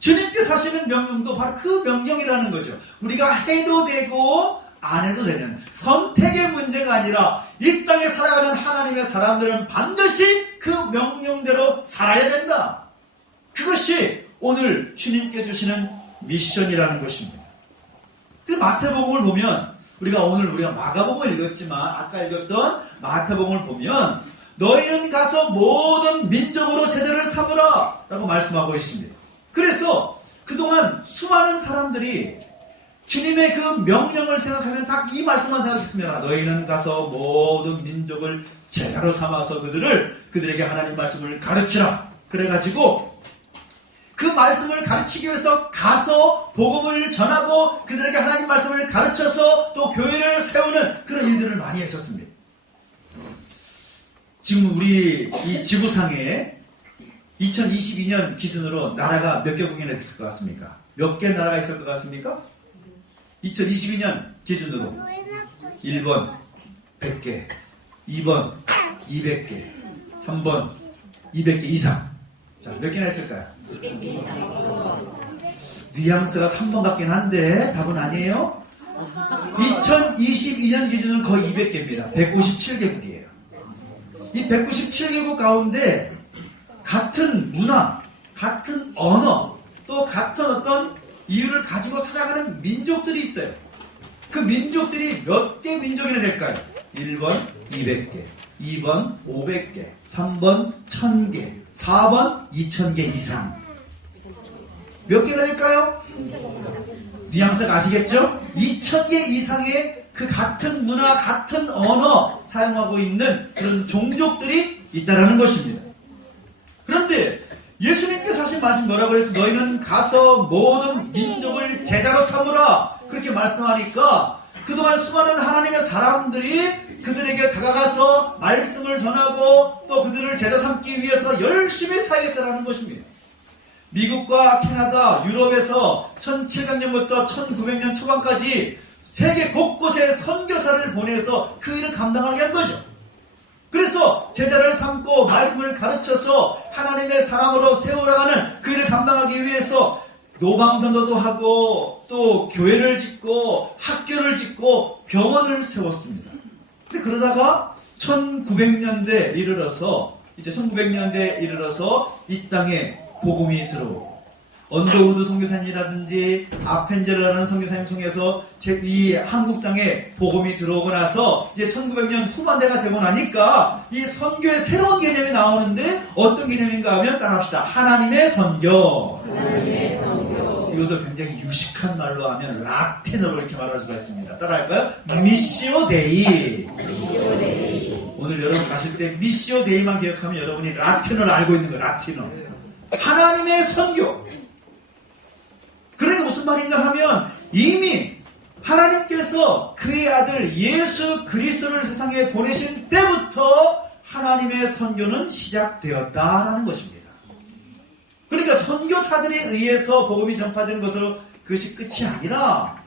주님께서 하시는 명령도 바로 그 명령이라는 거죠. 우리가 해도 되고 안 해도 되는 선택의 문제가 아니라 이 땅에 살아가는 하나님의 사람들은 반드시 그 명령대로 살아야 된다. 그것이 오늘 주님께 주시는 미션이라는 것입니다. 그 마태복음을 보면 우리가 마가복음을 읽었지만 아까 읽었던 마태복음을 보면 너희는 가서 모든 민족으로 제자를 삼으라 라고 말씀하고 있습니다. 그래서 그동안 수많은 사람들이 주님의 그 명령을 생각하면 딱 이 말씀만 생각했습니다. 너희는 가서 모든 민족을 제자로 삼아서 그들에게 하나님 말씀을 가르치라. 그래가지고 그 말씀을 가르치기 위해서 가서 복음을 전하고 그들에게 하나님 말씀을 가르쳐서 또 교회를 세우는 그런 일들을 많이 했었습니다. 지금 우리 이 지구상에 2022년 기준으로 나라가 몇 개 공연했을 것 같습니까? 몇 개 나라가 있을 것 같습니까? 2022년 기준으로 1번 100개, 2번 200개, 3번 200개 이상. 자, 몇 개나 있을까요? 뉘앙스가 3번 같긴 한데 답은 아니에요. 2022년 기준은 거의 200개입니다. 197개국이에요. 이 197개국 가운데 같은 문화, 같은 언어, 또 같은 어떤 이유를 가지고 살아가는 민족들이 있어요. 그 민족들이 몇 개 민족이나 될까요? 1번 200개, 2번 500개, 3번 1000개, 4번 2000개 이상. 몇 개나 될까요? 뉘앙스가 아시겠죠? 2000개 이상의 그 같은 문화, 같은 언어 사용하고 있는 그런 종족들이 있다라는 것입니다. 그런데 예수님께서 하신 말씀 뭐라고 그랬어요? 너희는 가서 모든 민족을 제자로 삼으라. 그렇게 말씀하니까 그동안 수많은 하나님의 사람들이 그들에게 다가가서 말씀을 전하고 또 그들을 제자 삼기 위해서 열심히 사역했다는 것입니다. 미국과 캐나다, 유럽에서 1700년부터 1900년 초반까지 세계 곳곳에 선교사를 보내서 그 일을 감당하게 한 거죠. 그래서 제자를 삼고 말씀을 가르쳐서 하나님의 사람으로 세워나가는 그 일을 감당하기 위해서 노방전도도 하고 또 교회를 짓고 학교를 짓고 병원을 세웠습니다. 근데 그러다가 1900년대에 이르러서 이 땅에 복음이 들어오고 언더우드 선교사님이라든지 아펜젤라라는 선교사님 통해서 이 한국 땅에 복음이 들어오고 나서 이제 1900년 후반대가 되고 나니까 이 선교의 새로운 개념이 나오는데 어떤 개념인가 하면 따라합시다. 하나님의 선교. 이것을 굉장히 유식한 말로 하면 라틴어로 이렇게 말할 수가 있습니다. 따라할까요? 미시오 데이. 오늘 여러분 가실 때 미시오 데이만 기억하면 여러분이 라틴어를 알고 있는 거예요. 라틴어. 하나님의 선교. 그러니까 무슨 말인가 하면 이미 하나님께서 그의 아들 예수 그리스도를 세상에 보내신 때부터 하나님의 선교는 시작되었다라는 것입니다. 그러니까 선교사들에 의해서 복음이 전파되는 것으로 그것이 끝이 아니라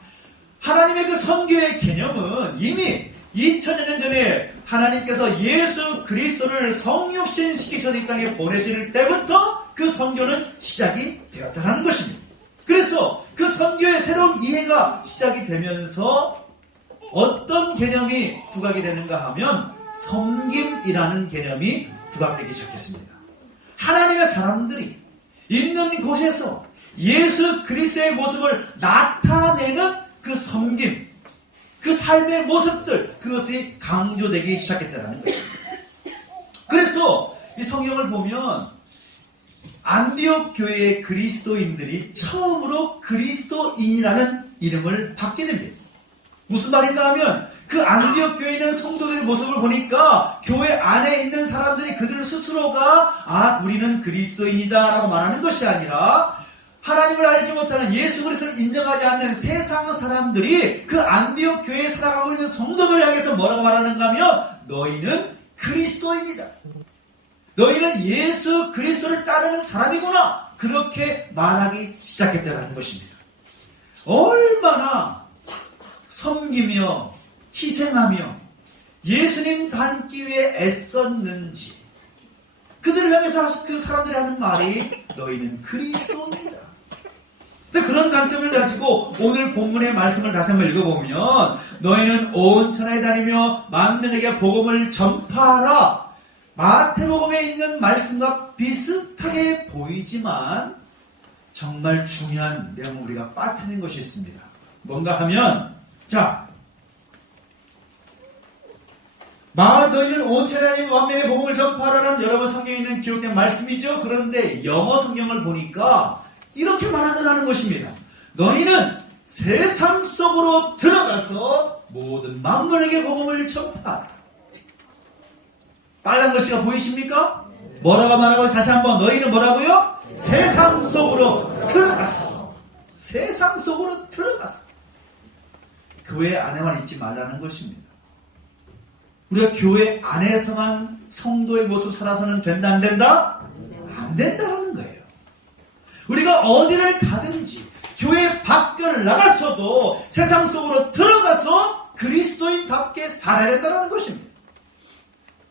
하나님의 그 선교의 개념은 이미 2000여 년 전에 하나님께서 예수 그리스도를 성육신시키셔서 이 땅에 보내실 때부터 그 선교는 시작이 되었다는 것입니다. 그래서 그 선교의 새로운 이해가 시작이 되면서 어떤 개념이 부각이 되는가 하면 섬김이라는 개념이 부각되기 시작했습니다. 하나님의 사람들이 있는 곳에서 예수 그리스도의 모습을 나타내는 그 섬김, 그 삶의 모습들, 그것이 강조되기 시작했다는 것입니다. 그래서 이 성경을 보면 안디옥 교회의 그리스도인들이 처음으로 그리스도인이라는 이름을 받게 됩니다. 무슨 말인가 하면 그 안디옥 교회에 있는 성도들의 모습을 보니까 교회 안에 있는 사람들이 그들 스스로가 우리는 그리스도인이다 라고 말하는 것이 아니라 하나님을 알지 못하는 예수 그리스도를 인정하지 않는 세상 사람들이 그 안디옥 교회에 살아가고 있는 성도들을 향해서 뭐라고 말하는가 하면 너희는 그리스도인이다. 너희는 예수 그리스도를 따르는 사람이구나. 그렇게 말하기 시작했다는 것입니다. 얼마나 섬기며 희생하며 예수님 닮기 위해 애썼는지 그들의 너희를 향해서 그 사람들이 하는 말이 너희는 그리스도인이다. 근데 그런 관점을 가지고 오늘 본문의 말씀을 다시 한번 읽어보면 너희는 온 천하에 다니며 만민에게 복음을 전파하라. 마태복음에 있는 말씀과 비슷하게 보이지만 정말 중요한 내용을 우리가 빠뜨린 것이 있습니다. 뭔가 하면 자, 너희는 온 천하에 다니며 만민에게 복음을 전파하라는 여러분 성경에 있는 기록된 말씀이죠. 그런데 영어 성경을 보니까 이렇게 말하자는 것입니다. 너희는 세상 속으로 들어가서 모든 만민에게 복음을 전파하라. 빨간 글씨가 보이십니까? 뭐라고 말하고 다시 한번 너희는 뭐라고요? 세상 속으로 들어가서. 세상 속으로 들어가서. 교회 안에만 있지 말라는 것입니다. 우리가 교회 안에서만 성도의 모습 살아서는 된다 안 된다? 안 된다는 거예요. 우리가 어디를 가든지 교회 밖을 나가서도 세상 속으로 들어가서 그리스도인답게 살아야 된다는 것입니다.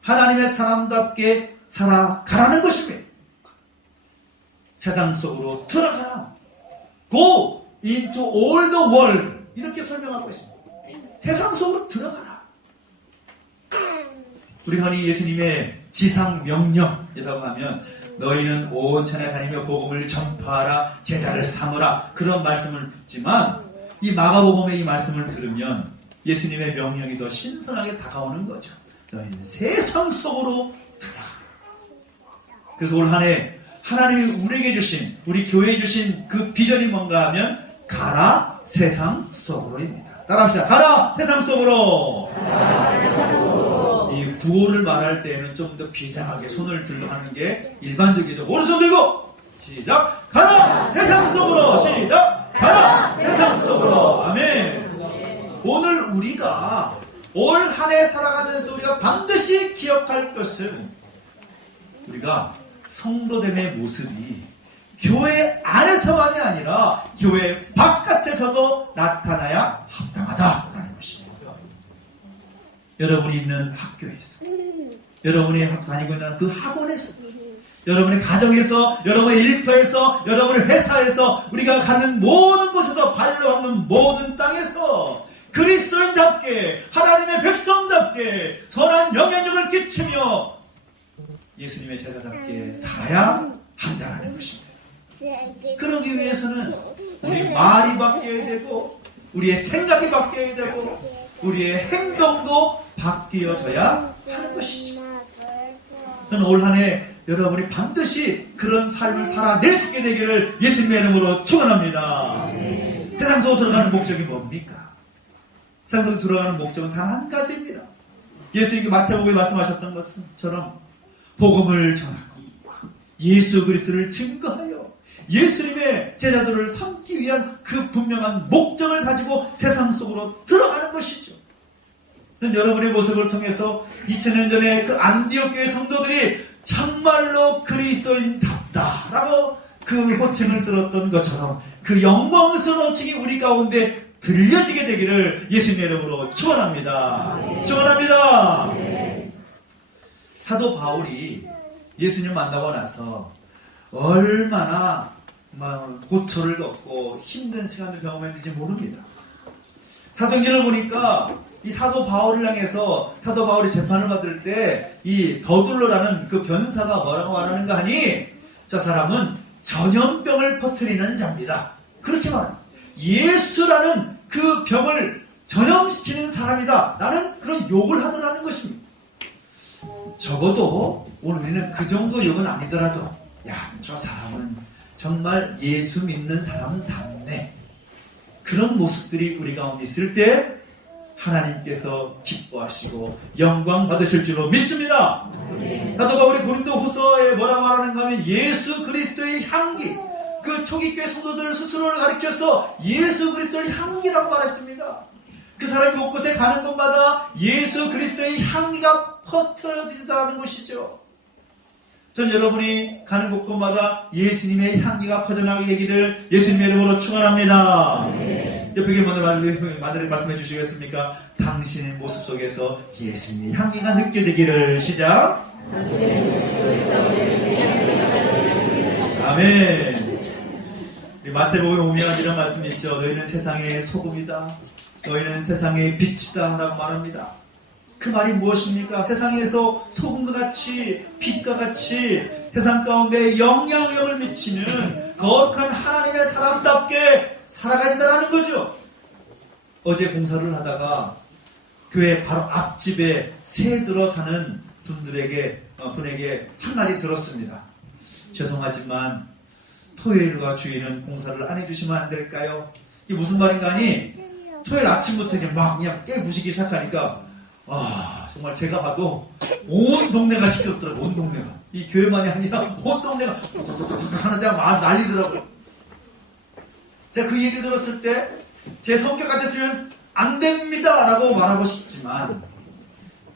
하나님의 사람답게 살아가라는 것입니다. 세상 속으로 들어가라. Go into all the world. 이렇게 설명하고 있습니다. 세상 속으로 들어가라. 우리 흔히 예수님의 지상 명령이라고 하면 너희는 온 천하에 다니며 복음을 전파하라, 제자를 삼으라, 그런 말씀을 듣지만 이 마가복음의 이 말씀을 들으면 예수님의 명령이 더 신선하게 다가오는 거죠. 너희는 세상 속으로 들어가. 그래서 올 한 해 하나님이 우리에게 주신, 우리 교회에 주신 그 비전이 뭔가 하면 가라 세상 속으로입니다. 따라합시다. 가라 세상 속으로. 이 구호를 말할 때에는 좀 더 비장하게 손을 들고 하는 게 일반적이죠. 오른손 들고 시작. 가라 세상 속으로. 시작. 가라 세상 속으로. 아멘. 오늘 우리가 올 한 해 살아가면서 우리가 반드시 기억할 것은 우리가 성도됨의 모습이 교회 안에서만이 아니라 교회 바깥에서도 나타나야 합당하다라는 것입니다. 여러분이 있는 학교에서, 여러분이 다니고 있는 그 학원에서, 여러분의 가정에서, 여러분의 일터에서, 여러분의 회사에서, 우리가 가는 모든 곳에서 발로 밟는 모든 땅에서 그리스도인답게, 하나님의 백성답게 선한 영향력을 끼치며 예수님의 제자답게 살아야 한다는 것입니다. 그러기 위해서는 우리 말이 바뀌어야 되고, 우리의 생각이 바뀌어야 되고, 우리의 행동도 바뀌어져야 하는 것이죠. 저는 올 한 해 여러분이 반드시 그런 삶을 살아낼 수 있게 되기를 예수님의 이름으로 축원합니다. 세상 속으로 들어가는 목적이 뭡니까? 세상 속으로 들어가는 목적은 단 한 가지입니다. 예수님이 마태복음에 말씀하셨던 것처럼 복음을 전하고 예수 그리스도를 증거하여 예수님의 제자들을 삼기 위한 그 분명한 목적을 가지고 세상 속으로 들어가는 것이죠. 여러분의 모습을 통해서 2000년 전에 그 안디옥 교회 성도들이 정말로 그리스도인답다라고 그 호칭을 들었던 것처럼 그 영광스러운 호칭이 우리 가운데 들려지게 되기를 예수님의 이름으로 축원합니다. 축원합니다. 사도 바울이 예수님 만나고 나서 얼마나 고초를 겪고 힘든 시간을 경험했는지 모릅니다. 사도행전을 보니까 이 사도 바울을 향해서 사도 바울이 재판을 받을 때 이 더둘러라는 그 변사가 뭐라고 말하는가 하니 저 사람은 전염병을 퍼뜨리는 자입니다. 그렇게 말합니다. 예수라는 그 병을 전염시키는 사람이다. 라는 그런 욕을 하더라는 것입니다. 적어도 오늘 우리는 그 정도 욕은 아니더라도 야, 저 사람은 정말 예수 믿는 사람답네. 그런 모습들이 우리 가운데 있을 때 하나님께서 기뻐하시고 영광 받으실 줄로 믿습니다. 사도 바울이 고린도후서에 뭐라고 말하는가 하면 예수 그리스도의 향기, 그 초기교회 성도들 스스로를 가리켜서 예수 그리스도의 향기라고 말했습니다. 그 사람이 곳곳에 가는 곳마다 예수 그리스도의 향기가 퍼뜨려지다는 것이죠. 전 여러분이 가는 곳곳마다 예수님의 향기가 퍼져나가게 되기를 예수님의 이름으로 축원합니다. 옆에 계신 분들 말씀해 주시겠습니까? 당신의 모습 속에서 예수님의 향기가 느껴지기를. 시작. 아멘. 우리 마태복음에 보면 이런 말씀이 있죠. 너희는 세상의 소금이다. 너희는 세상의 빛이다 라고 말합니다. 그 말이 무엇입니까? 세상에서 소금과 같이 빛과 같이 세상 가운데 영향력을 미치는 거룩한 하나님의 사람답게 살아가야 된다는 거죠. 어제 공사를 하다가 교회 바로 앞집에 새 들어 사는 분에게 한 말이 들었습니다. 죄송하지만 토요일과 주일은 공사를 안 해주시면 안 될까요? 이게 무슨 말인가 하니 토요일 아침부터 그냥 깨부시기 시작하니까 정말 제가 봐도 온 동네가 시끄럽더라고요. 온 동네가. 이 교회만이 아니라 온 동네가 하는데 막 난리더라고요. 제가 그 얘기를 들었을 때 제 성격 같았으면 안 됩니다 라고 말하고 싶지만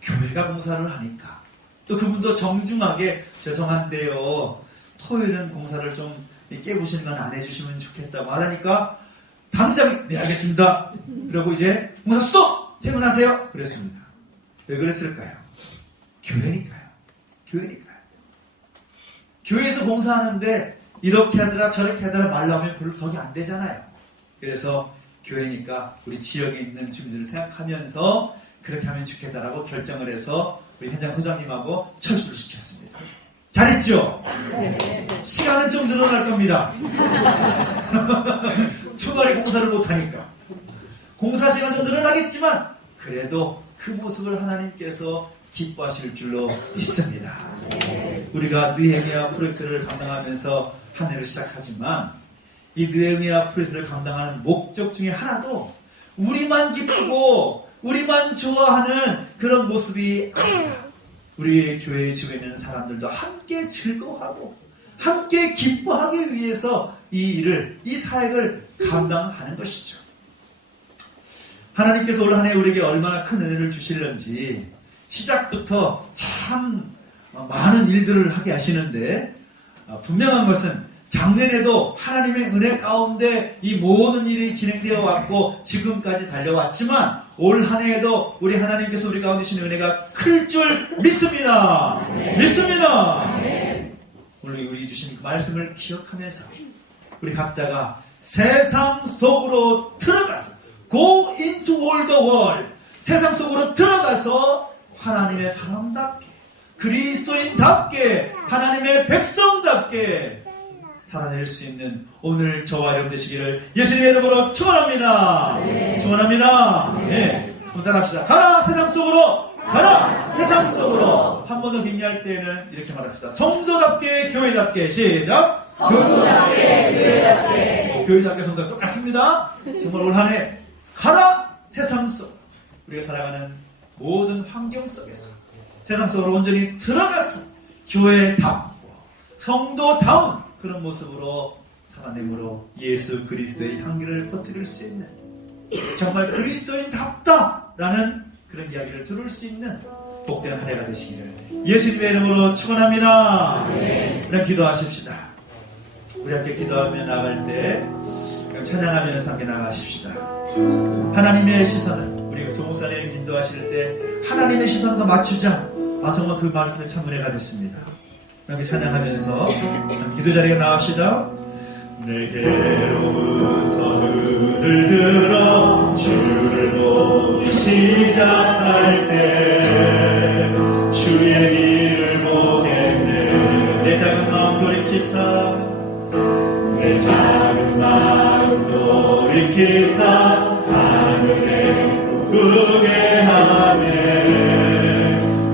교회가 공사를 하니까 또 그분도 정중하게 죄송한데요 토요일은 공사를 좀 깨부시는 건 안 해주시면 좋겠다 말하니까 당장 네 알겠습니다 그러고 이제 공사 스톱! 퇴근하세요 그랬습니다. 왜 그랬을까요? 교회니까요. 교회에서 공사하는데 이렇게 하더라 저렇게 하더라 말라면 별로 덕이 안 되잖아요. 그래서 교회니까 우리 지역에 있는 주민들을 생각하면서 그렇게 하면 좋겠다라고 결정을 해서 우리 현장 소장님하고 철수를 시켰습니다. 잘했죠? 시간은 좀 늘어날 겁니다. 주말에 공사를 못하니까. 공사 시간 좀 늘어나겠지만 그래도 그 모습을 하나님께서 기뻐하실 줄로 믿습니다. 우리가 느헤미야 프로젝트를 감당하면서 한 해를 시작하지만 이 느헤미야 프로젝트를 감당하는 목적 중에 하나도 우리만 기쁘고 우리만 좋아하는 그런 모습이 아니다. 우리 교회 주변에 있는 사람들도 함께 즐거워하고 함께 기뻐하기 위해서 이 일을, 이 사역을 감당하는 것이죠. 하나님께서 올 한 해 우리에게 얼마나 큰 은혜를 주실는지 시작부터 참 많은 일들을 하게 하시는데 분명한 것은 작년에도 하나님의 은혜 가운데 이 모든 일이 진행되어 왔고 지금까지 달려왔지만 올 한 해에도 우리 하나님께서 우리 가운데 주신 은혜가 클 줄 믿습니다. 믿습니다. 오늘 우리 주신 그 말씀을 기억하면서 우리 각자가 세상 속으로 들어가서 Go into all the world 세상 속으로 들어가서 하나님의 사람답게 그리스도인답게 하나님의 백성답게 살아낼 수 있는 오늘 저와 여러분 되시기를 예수님의 이름으로 축원합니다. 축원합니다. 네. 한번 따라합시다. 가라 세상 속으로 가라 세상 속으로. 한 번 더 빙의할 때는 이렇게 말합시다. 성도답게 교회답게 시작. 성도답게 교회답게. 교회답게 성도답게 똑같습니다. 정말 올 한 해 가라 세상 속 우리가 살아가는 모든 환경 속에서 세상 속으로 온전히 들어가서 교회답고 성도다운 그런 모습으로 살아내므로 예수 그리스도의 향기를 퍼뜨릴 수 있는 정말 그리스도인답다라는 그런 이야기를 들을 수 있는 복된 한 해가 되시기를 예수님의 이름으로 축원합니다. 그럼 기도하십시다. 우리 함께 기도하며 나갈 때 찬양하면서 함께 나가십시다. 하나님의 시선은 우리 조목사님 인도하실 때 하나님의 시선과 맞추자. 정말 그 말씀에 참 은혜가 됐습니다. 함께 찬양하면서 기도 자리에 나갑시다. 내게로부터 눈을 들어 주를 보기 시작할 때 주의 일을 보겠네. 내 작은 마음 돌이키사 내 작은 마음 돌이키사 하늘에 꿈꾸게 하네.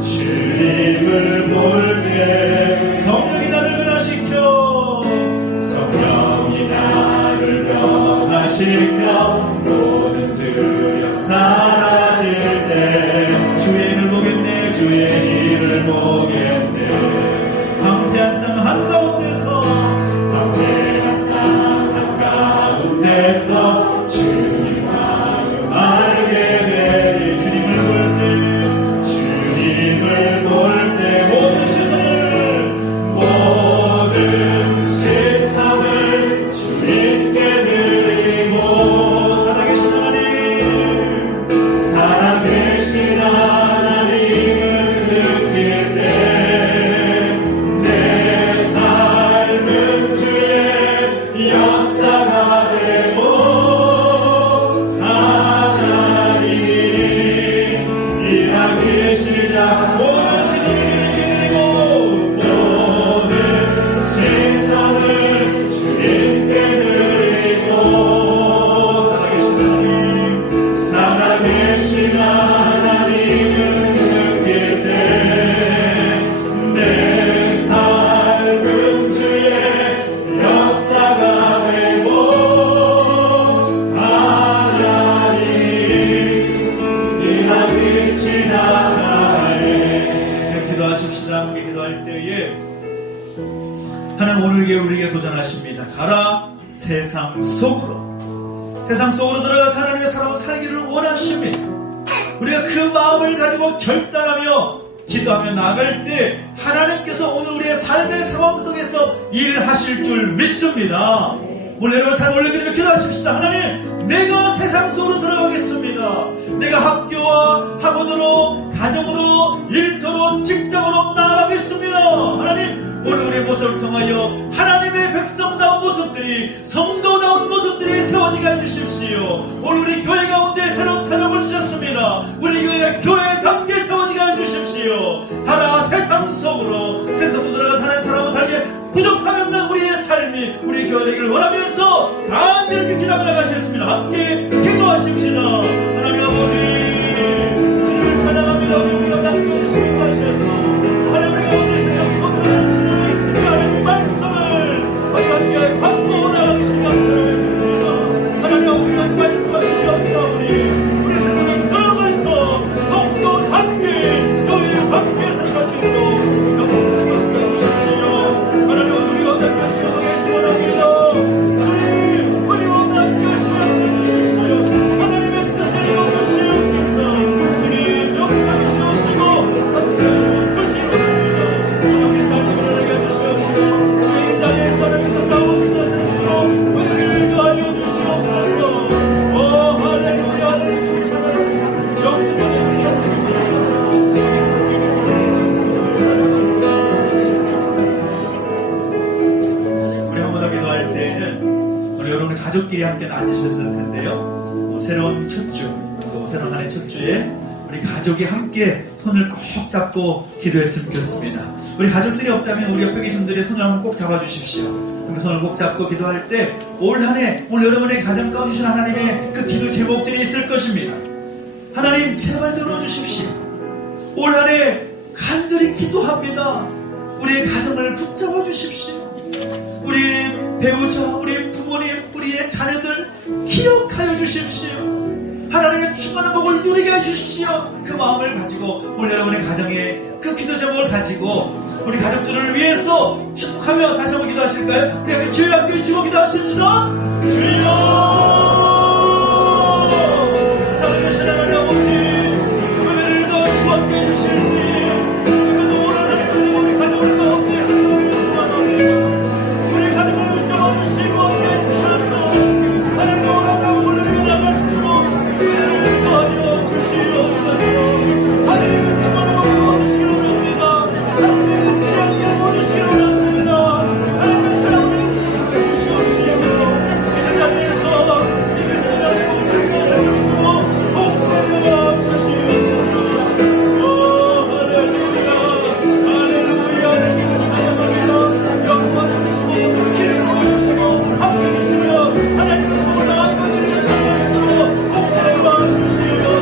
주님을 볼 때 성령이 나를 변화시켜 성령이 나를 변화시켜 모든 두려움 사라질 때 주의 일을 보겠네. 주의 일을 보겠네. 황폐한 땅 한가운데서 황폐한 땅 한가운데서 주님 마음 알게 되리. 주님을 볼 때 하나님 오늘 우리에게 도전하십니다. 가라 세상 속으로. 세상 속으로 들어가서 하나님의 사람으로 살기를 원하십니다. 우리가 그 마음을 가지고 결단하며 기도하며 나갈 때 하나님께서 오늘 우리의 삶의 상황 속에서 일을 하실 줄 믿습니다. 오늘 여러분 삶 올려드리며 기도하십시다. 하나님, 내가 세상 속으로 들어가겠습니다. 내가 학교와 학원으로, 가정으로, 일터로, 직장으로 나아가겠습니다. 하나님, 오늘 우리의 모습을 통하여 하나님의 백성다운 모습들이, 성도다운 모습들이 세워지게 해주십시오. 오늘 우리 교회 가운데 새로운 사명을 주셨습니다. 우리 교회가 교회답게 세워지게 해주십시오. 하나 세상 속으로, 세상으로 들어가서 하나님 사람으로 살기에 부족함이 없는 우리의 삶이 우리 교회 되기를 원하면서 간절히 기도하며 나가시겠습니다. 함께 기도하십시다. 하나님 아버지, 주님을 찬양합니다. 우리가 남겨주시기 하셔서 하나님 우리가 오늘 세상 속으로 들어가시는 그 하나님의 말씀을 저희가 함께 받고 나가시기 감사를 드립니다. 하나님 우리가 그 말씀을 주시옵소서. 우리 세상에 들어가서 더욱더 함께 교회에 함께 살아갈 수 있도록 역사주시고 해주십시오. 하나님 우리가 남겨주시고 계시기 원합니다. 주님 우리가 남겨주시고 해주십시오. 하나님의 뜻을 이루어주시옵소서. 주님 역사해 주시옵시고 함께 주시옵소서. 우리 삶을 변하게 해주시옵시고 우리 자리에서 하나님께서 나오신 것들을 서로 우리를 도와주시옵소서. 할렐루야 할렐루야 우리 한 번 더 기도할 때는 우리 여러분 가족끼리 함께 앉으셨을 텐데요. 새로운 첫 주, 또 새로운 한 해 첫 주에 우리 가족이 함께 손을 꼭 잡고 기도했으면 좋겠습니다. 우리 가족들이 없다면 우리 옆에 계신 분들의 손을 한번 꼭 잡아주십시오. 그 손을 꼭 잡고 기도할 때 올 한 해, 오늘 여러분의 가정 가운데 주신 하나님의 그 기도 제목들이 있을 것입니다. 하나님 제발 들어주십시오. 올 한 해 간절히 기도합니다. 우리의 가정을 붙잡아 주십시오. 우리 배우자, 우리 부모님, 우리의 자녀들 기억하여 주십시오. 하나님의 충만한 복을 누리게 해주십시오. 그 마음을 가지고 오늘 여러분의 가정에 그 기도 제목을 가지고 우리 가족들을 위해서 축복하며 다시 한번 기도하실까요? 우리 주여 함께 주고 기도하십시다. 주여 살아계신 하나님 아버지, 은혜를 더하시고 함께 해주시니 그래도 오늘 하나님 우리 가족을 가운데 하나님을 소망합니다. 우리 가족을 붙잡아 주시고 함께 해주셔서 하나님 오늘 오늘을 나갈 수 있도록 은혜를 더하여 주시옵소서. 하나님의 충만한 복을 도와주시기 원합니다. 하나님의 끝이 않게 도와주시기 원합니다. 하나님의 사랑을 해주시옵시고 이들 자리에서 이것을 하나님 우리를 살려주시고 복 내려 주시옵소서. 할렐루야 할렐루야 하나님을 찬양합니다. 영광 주시고 기름 부어주시고 함께 주시며 하나님의 복을 나은 것들을 살려주시도록 복 내려 주시옵소서.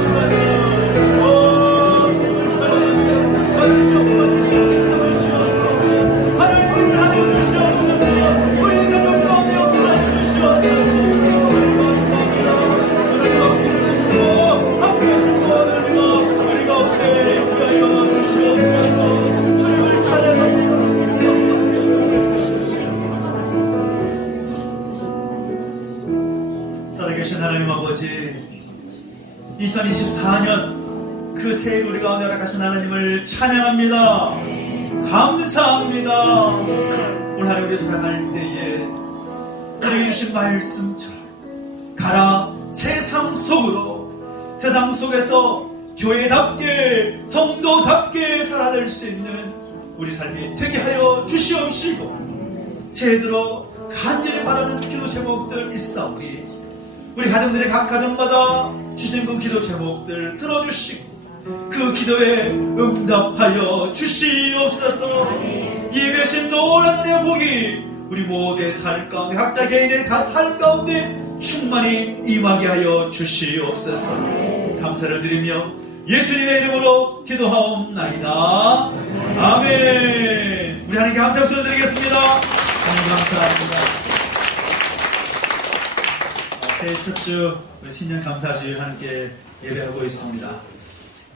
주님을 찬양합니다. 받으시옵소서. 하나님을 하여 주시옵소서. 우리 가족 가운데 역사해 주시옵소서. 함께 신고하며 우리 가운데 임하여 주시옵소서. 주님을 찬양합니다. 살아계신 하나님 아버지, 2024년 그 새해 우리 가운데 허락하신 하나님을 찬양합니다. 감사합니다. 오늘 하나님 우리 살아갈 때에 우리 주신 말씀처럼 가라 세상 속으로, 세상 속에서 교회답게 성도답게 살아낼 수 있는 우리 삶이 되게 하여 주시옵시고 새해 들어 간절히 바라는 기도 제목들 있사오니 우리 가정들의 각 가정마다 주신 그 기도 제목들 들어주시고 그 기도에 응답하여 주시옵소서. 예배신 놀라운 복이 우리 모두의 삶 가운데 각자 개인의 살 가운데 충만히 임하게 하여 주시옵소서. 감사를 드리며 예수님의 이름으로 기도하옵나이다. 아멘. 우리 하나님께 감사 박수 드리겠습니다. 하나님 감사합니다. 새해 첫주 신년 감사주일 함께 예배하고 있습니다.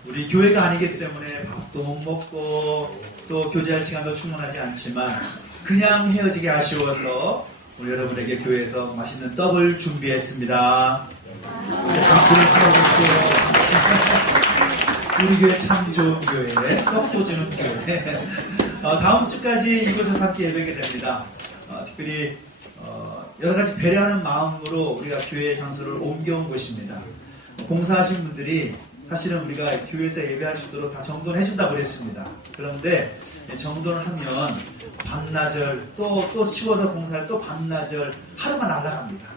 우리 교회가 아니기 때문에 밥도 못 먹고 또 교제할 시간도 충분하지 않지만 그냥 헤어지기 아쉬워서 우리 여러분에게 교회에서 맛있는 떡을 준비했습니다. 박수를 쳐주세요. 우리 교회 참 좋은 교회, 떡도 주는 교회. 다음 주까지 이곳에서 함께 예배하게 됩니다. 특별히 여러 가지 배려하는 마음으로 우리가 교회 장소를 옮겨온 곳입니다. 공사하신 분들이 사실은 우리가 교회에서 예배할 수 있도록 다 정돈해 준다고 그랬습니다. 그런데 정돈을 하면 반나절 또 치워서 공사를 또 반나절 하루가 날아갑니다.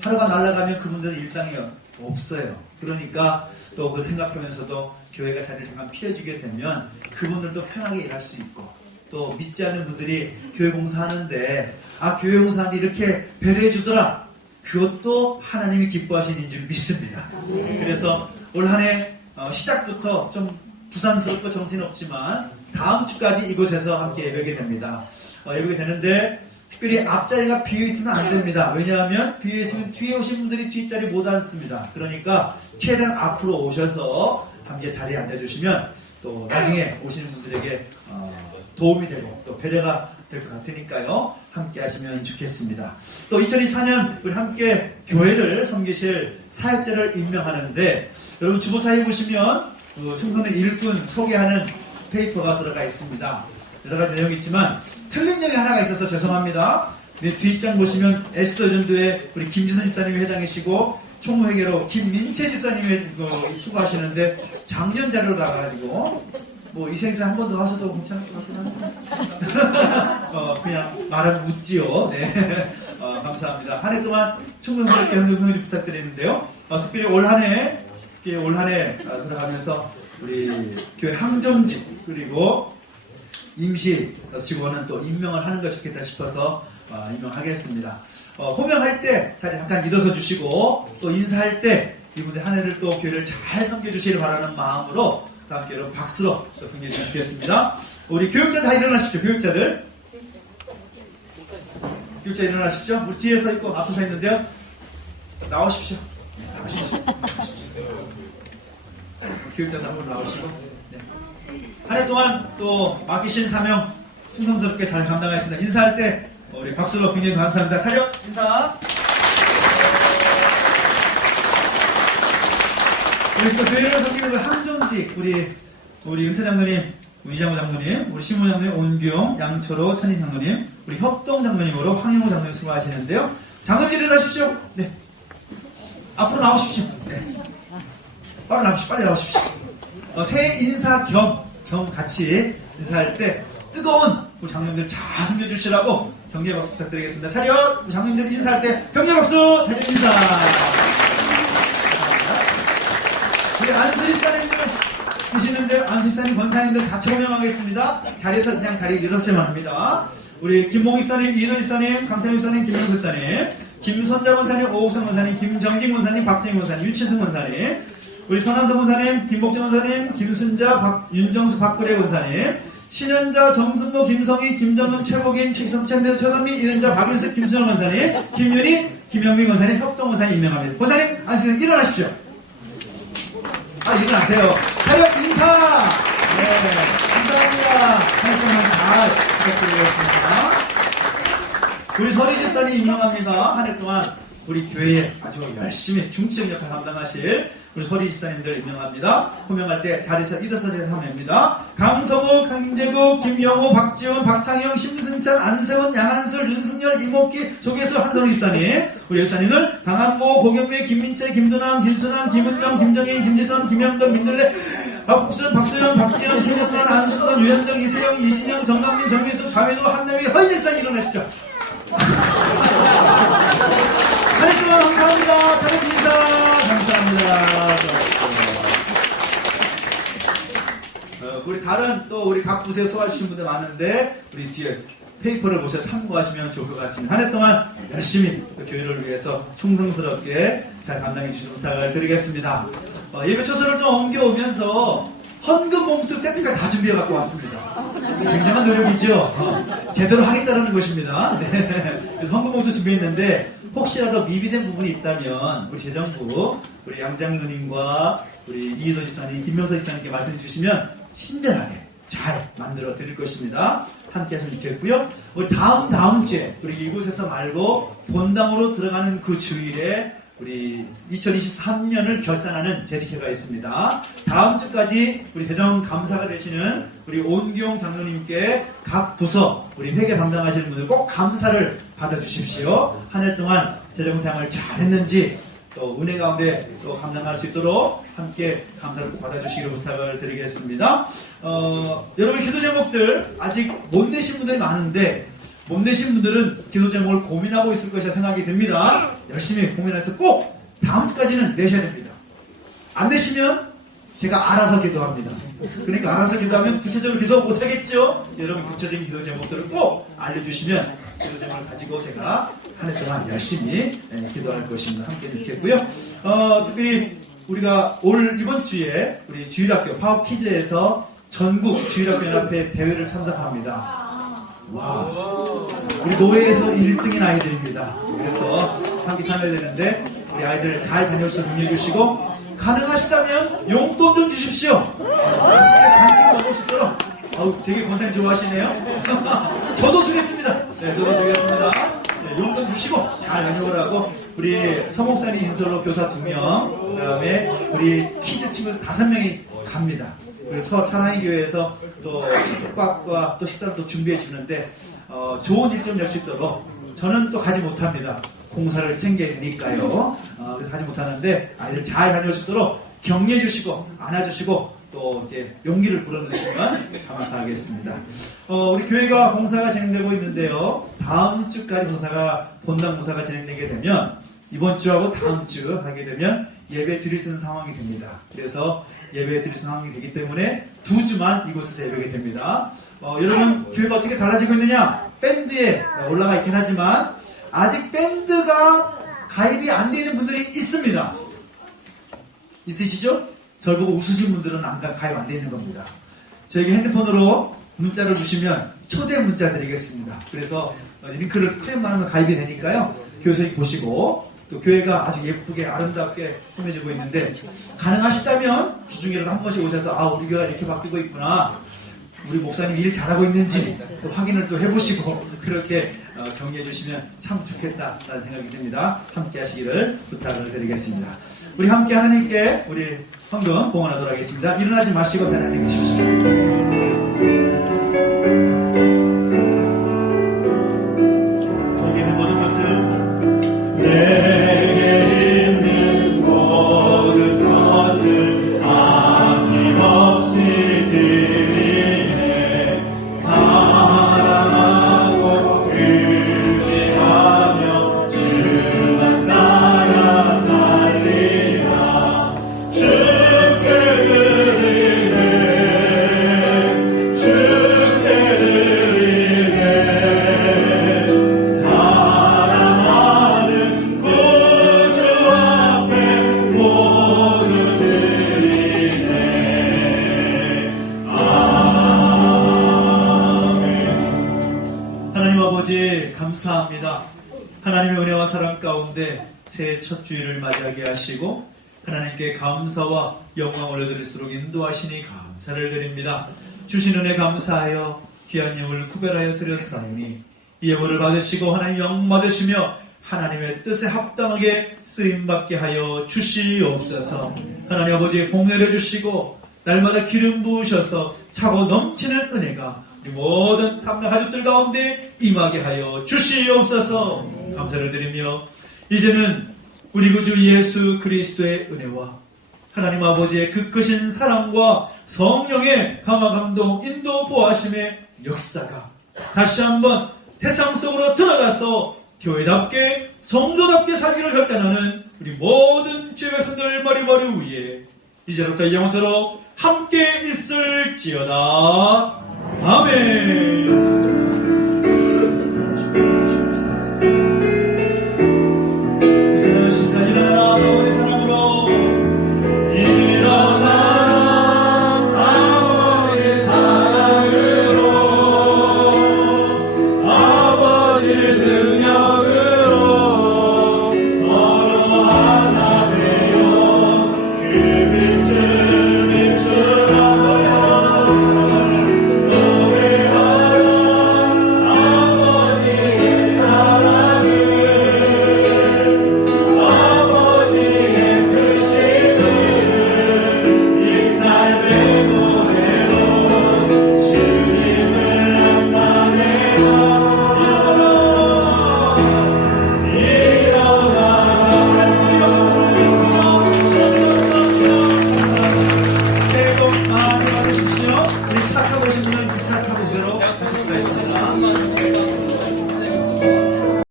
하루가 날아가면 그분들은 일당이 없어요. 그러니까 또 그 생각하면서도 교회가 자리를 잠깐 피해주게 되면 그분들도 편하게 일할 수 있고 또 믿지 않는 분들이 교회 공사하는데 교회 공사하는데 이렇게 배려해 주더라. 그것도 하나님이 기뻐하시는 줄 믿습니다. 그래서 올 한 해 시작부터 좀 부산스럽고 정신없지만 다음 주까지 이곳에서 함께 예배하게 됩니다. 예배하게 되는데 특별히 앞자리가 비어있으면 안 됩니다. 왜냐하면 비어있으면 뒤에 오신 분들이 뒷자리 못 앉습니다. 그러니까 최대한 앞으로 오셔서 함께 자리에 앉아주시면 또 나중에 오시는 분들에게 도움이 되고 또 배려가 될 것 같으니까요. 함께 하시면 좋겠습니다. 또 2024년 우리 함께 교회를 섬기실 사역자를 임명하는데 여러분 주보사에 보시면 충성된 일꾼 소개하는 페이퍼가 들어가 있습니다. 여러 가지 내용이 있지만 틀린 내용이 하나가 있어서 죄송합니다. 뒷장 보시면 에스더전도회 우리 김지선 집사님이 회장이시고 총무회계로 김민채 집사님이 수고하시는데 작년 자료로 나가가지고 이 생에서 한 번 더 하셔도 괜찮을 것 같긴 한데 그냥 말은 묻지요. 네. 감사합니다. 한 해 동안 충성스럽게 협력 부탁드리는데요. 특별히 올 한 해 들어가면서 우리 교회 항정직 그리고 임시 직원은 또 임명을 하는 게 좋겠다 싶어서 임명하겠습니다. 호명할 때 자리 잠깐 일어서 주시고 또 인사할 때 이분들 한 해를 또 교회를 잘 섬겨주시길 바라는 마음으로 함께 여러분 박수로 굉장히 주시겠습니다. 우리 교육자 다 일어나십시오. 교육자 일어나십시오. 우리 뒤에 서 있고 앞에 서 있는데요. 나오십시오. 교육자도 한번 나오시고 한 해 동안 또 맡기신 사명 충성스럽게 잘 감당하겠습니다. 인사할 때 우리 박수로 굉장히 감사합니다. 차렷 인사. 우리 또 교회를 섬기는 항정직 우리 은퇴 장로님, 이장호 장로님, 우리 신무 장로님, 온규영, 양철호, 천인 장로님, 우리 협동 장로님으로 황영호 장로님 수고하시는데요. 장로님 일어나십시오. 네. 앞으로 나오십시오. 네. 빨리 나오십시오. 새해 인사 겸 같이 인사할 때 뜨거운 우리 장로님들 잘 섬겨주시라고 격려 박수 부탁드리겠습니다. 차렷! 우리 장로님들 인사할 때 격려 박수! 차렷 인사! 우리 안수집사님들 계시는데 안수집사님, 권사님들 같이 호명하겠습니다. 자리에서 그냥 자리에 일어서야만 합니다. 우리 김봉 집사님, 이도 집사님, 강찬 집사님, 김명수 집사님, 김선자 권사님, 오옥성 권사님, 김정진 권사님, 박정희 권사님, 유치승 권사님, 우리 선한성 권사님, 김복정 권사님, 김순자, 윤정수, 박구례 권사님, 신현자, 정승모, 김성희, 김정은, 최복인, 최성찬, 최선미, 이은자, 박인숙, 김수영 권사님, 김윤희, 김영민 권사님, 협동 권사님 임명합니다. 권사님, 안수님 일어나십시오. 일어나세요. 차렷 인사! 네, 감사합니다. 한 시간 잘 부탁드리겠습니다. 우리 서리 집사님 임명합니다. 한 해 동안 우리 교회에 아주 열심히 중증 역할 감당하실 우리 서리 집사님들 임명합니다. 호명할 때 자리에서 일어서셔야 합니다. 강서구, 강재구, 김영호, 박지원, 박창영, 심승찬, 안세원, 양한술, 윤승열, 이목기, 조계수, 한선우 집사님. 우리 집사님은 강한모, 고경미, 김민채, 김도남, 김순환, 김은경, 김정인, 김지선, 김영덕, 민들레, 박국순, 박수영, 박지현, 신현단, 안수건, 유현정, 이세영, 이진영, 정강민, 정민수, 자매도, 한나비, 허인 집사님 일어나시죠. 하늘님은 감사합니다. 차렷 인사 감사합니다. 우리 다른 또 우리 각 부서에 소화해주신 분들 많은데 우리 뒤에 페이퍼를 보셔서 참고하시면 좋을 것 같습니다. 한 해 동안 열심히 또 교회를 위해서 충성스럽게 잘 감당해 주시는 부탁을 드리겠습니다. 예배 초소를 좀 옮겨오면서 헌금 봉투 세트가 다 준비해 갖고 왔습니다. 굉장한 노력이죠. 제대로 하겠다는 것입니다. 네. 그래서 헌금 봉투 준비했는데 혹시라도 미비된 부분이 있다면 우리 재정부 우리 양장로님과 우리 이희도 집사님, 김명서 집사님께 말씀해 주시면 친절하게 잘 만들어 드릴 것입니다. 함께 하시면 좋겠고요. 우리 다음 주에 우리 이곳에서 말고 본당으로 들어가는 그 주일에 우리 2023년을 결산하는 재직회가 있습니다. 다음 주까지 우리 대전 감사가 되시는 우리 온기용 장로님께 각 부서 우리 회계 담당하시는 분들 꼭 감사를 받아주십시오. 한 해 동안 재정생활 잘했는지 또 은혜 가운데 또 감당할 수 있도록 함께 감사를 꼭 받아주시기를 부탁을 드리겠습니다. 여러분 기도 제목들 아직 못 내신 분들이 많은데 못 내신 분들은 기도 제목을 고민하고 있을 것이라 생각이 듭니다. 열심히 고민해서 꼭 다음 주까지는 내셔야 됩니다. 안 내시면 제가 알아서 기도합니다. 그러니까 알아서 기도하면 구체적으로 기도 못하겠죠? 여러분 구체적인 기도 제목들을 꼭 알려주시면 기도 제목을 가지고 제가 한 해 동안 열심히 기도할 것입니다. 함께 읽겠고요. 특별히 우리가 이번 주에 우리 주일학교 파워키즈에서 전국 주일학교 연합회 대회를 참석합니다. 와, 우리 노회에서 1등인 아이들입니다. 그래서 함께 참여해야 되는데 우리 아이들 잘 다녀올 수 있도록 응해주시고 가능하시다면 용돈 좀 주십시오. 맛있게 간식 먹을 수 있도록. 되게 권사님 좋아하시네요. 저도 주겠습니다. 네, 저도 주겠습니다. 네, 용돈 주시고 잘 다녀오라고 우리 서목사님 인솔로 교사 2명, 그 다음에 우리 키즈 친구들 5명이 갑니다. 그래서 사랑의 교회에서 또 숙박과 또 식사를 또 준비해 주는데 좋은 일정 열 수 있도록 저는 또 가지 못합니다. 공사를 챙겨야 되니까요. 그래서 가지 못하는데 아이들 잘 다녀올 수 있도록 격려해 주시고 안아주시고 또 이렇게 용기를 불어넣으시면 감사하겠습니다. 우리 교회가 공사가 진행되고 있는데요. 다음 주까지 본당 공사가 진행되게 되면 이번 주하고 다음 주 하게 되면 예배 드릴 수 있는 상황이 됩니다. 그래서 예배 드릴 수 있는 상황이 되기 때문에 2주만 이곳에서 예배가 됩니다. 여러분 교회가 어떻게 달라지고 있느냐? 밴드에 올라가 있긴 하지만 아직 밴드가 가입이 안 되어 있는 분들이 있습니다. 있으시죠? 저를 보고 웃으신 분들은 가입 안 되어 있는 겁니다. 저에게 핸드폰으로 문자를 주시면 초대 문자 드리겠습니다. 그래서 링크를 클릭만 하면 가입이 되니까요. 교회에서 보시고 또 교회가 아주 예쁘게 아름답게 꾸며지고 있는데 가능하시다면 주중에라도 한 번씩 오셔서 우리 교회가 이렇게 바뀌고 있구나. 우리 목사님 일 잘하고 있는지 또 확인을 또 해보시고 그렇게 격려해 주시면 참 좋겠다라는 생각이 듭니다. 함께 하시기를 부탁을 드리겠습니다. 우리 함께 하나님께 우리 헌금 봉헌하도록 하겠습니다. 일어나지 마시고 하나님 계십시오. 저에게 있는 모든 것을 내게 있는 모든 것을 아낌없이 드리네. 사랑하고 의지하며 주만 따라 살리라. 주께 드리네. 주께 드리네. 사랑하는 구주 앞에 모두 드리네. 아멘. 하나님 아버지 감사합니다. 하나님의 은혜와 사랑 가운데 새해 첫 주일을 맞이하게 하시고 하나님께 감사와 영광을 올려드릴수록 인도하시니 감사를 드립니다. 주신 은혜 감사하여 귀한 영을 구별하여 드렸사오니 이 예물을 받으시고 하나님 영광 받으시며 하나님의 뜻에 합당하게 쓰임받게 하여 주시옵소서. 하나님 아버지 복 내려주시고 날마다 기름 부으셔서 차고 넘치는 은혜가 우리 모든 탐나 가족들 가운데 임하게 하여 주시옵소서. 감사를 드리며 이제는 우리 구주 예수 그리스도의 은혜와 하나님 아버지의 그 크신 사랑과 성령의 감화 감동 인도 보하심의 역사가 다시 한번 세상 속으로 들어가서 교회답게 성도답게 살기를 결단하는 우리 모든 주의 백성들 머리머리 위에 이제부터 영원토록 함께 있을지어다. 아멘.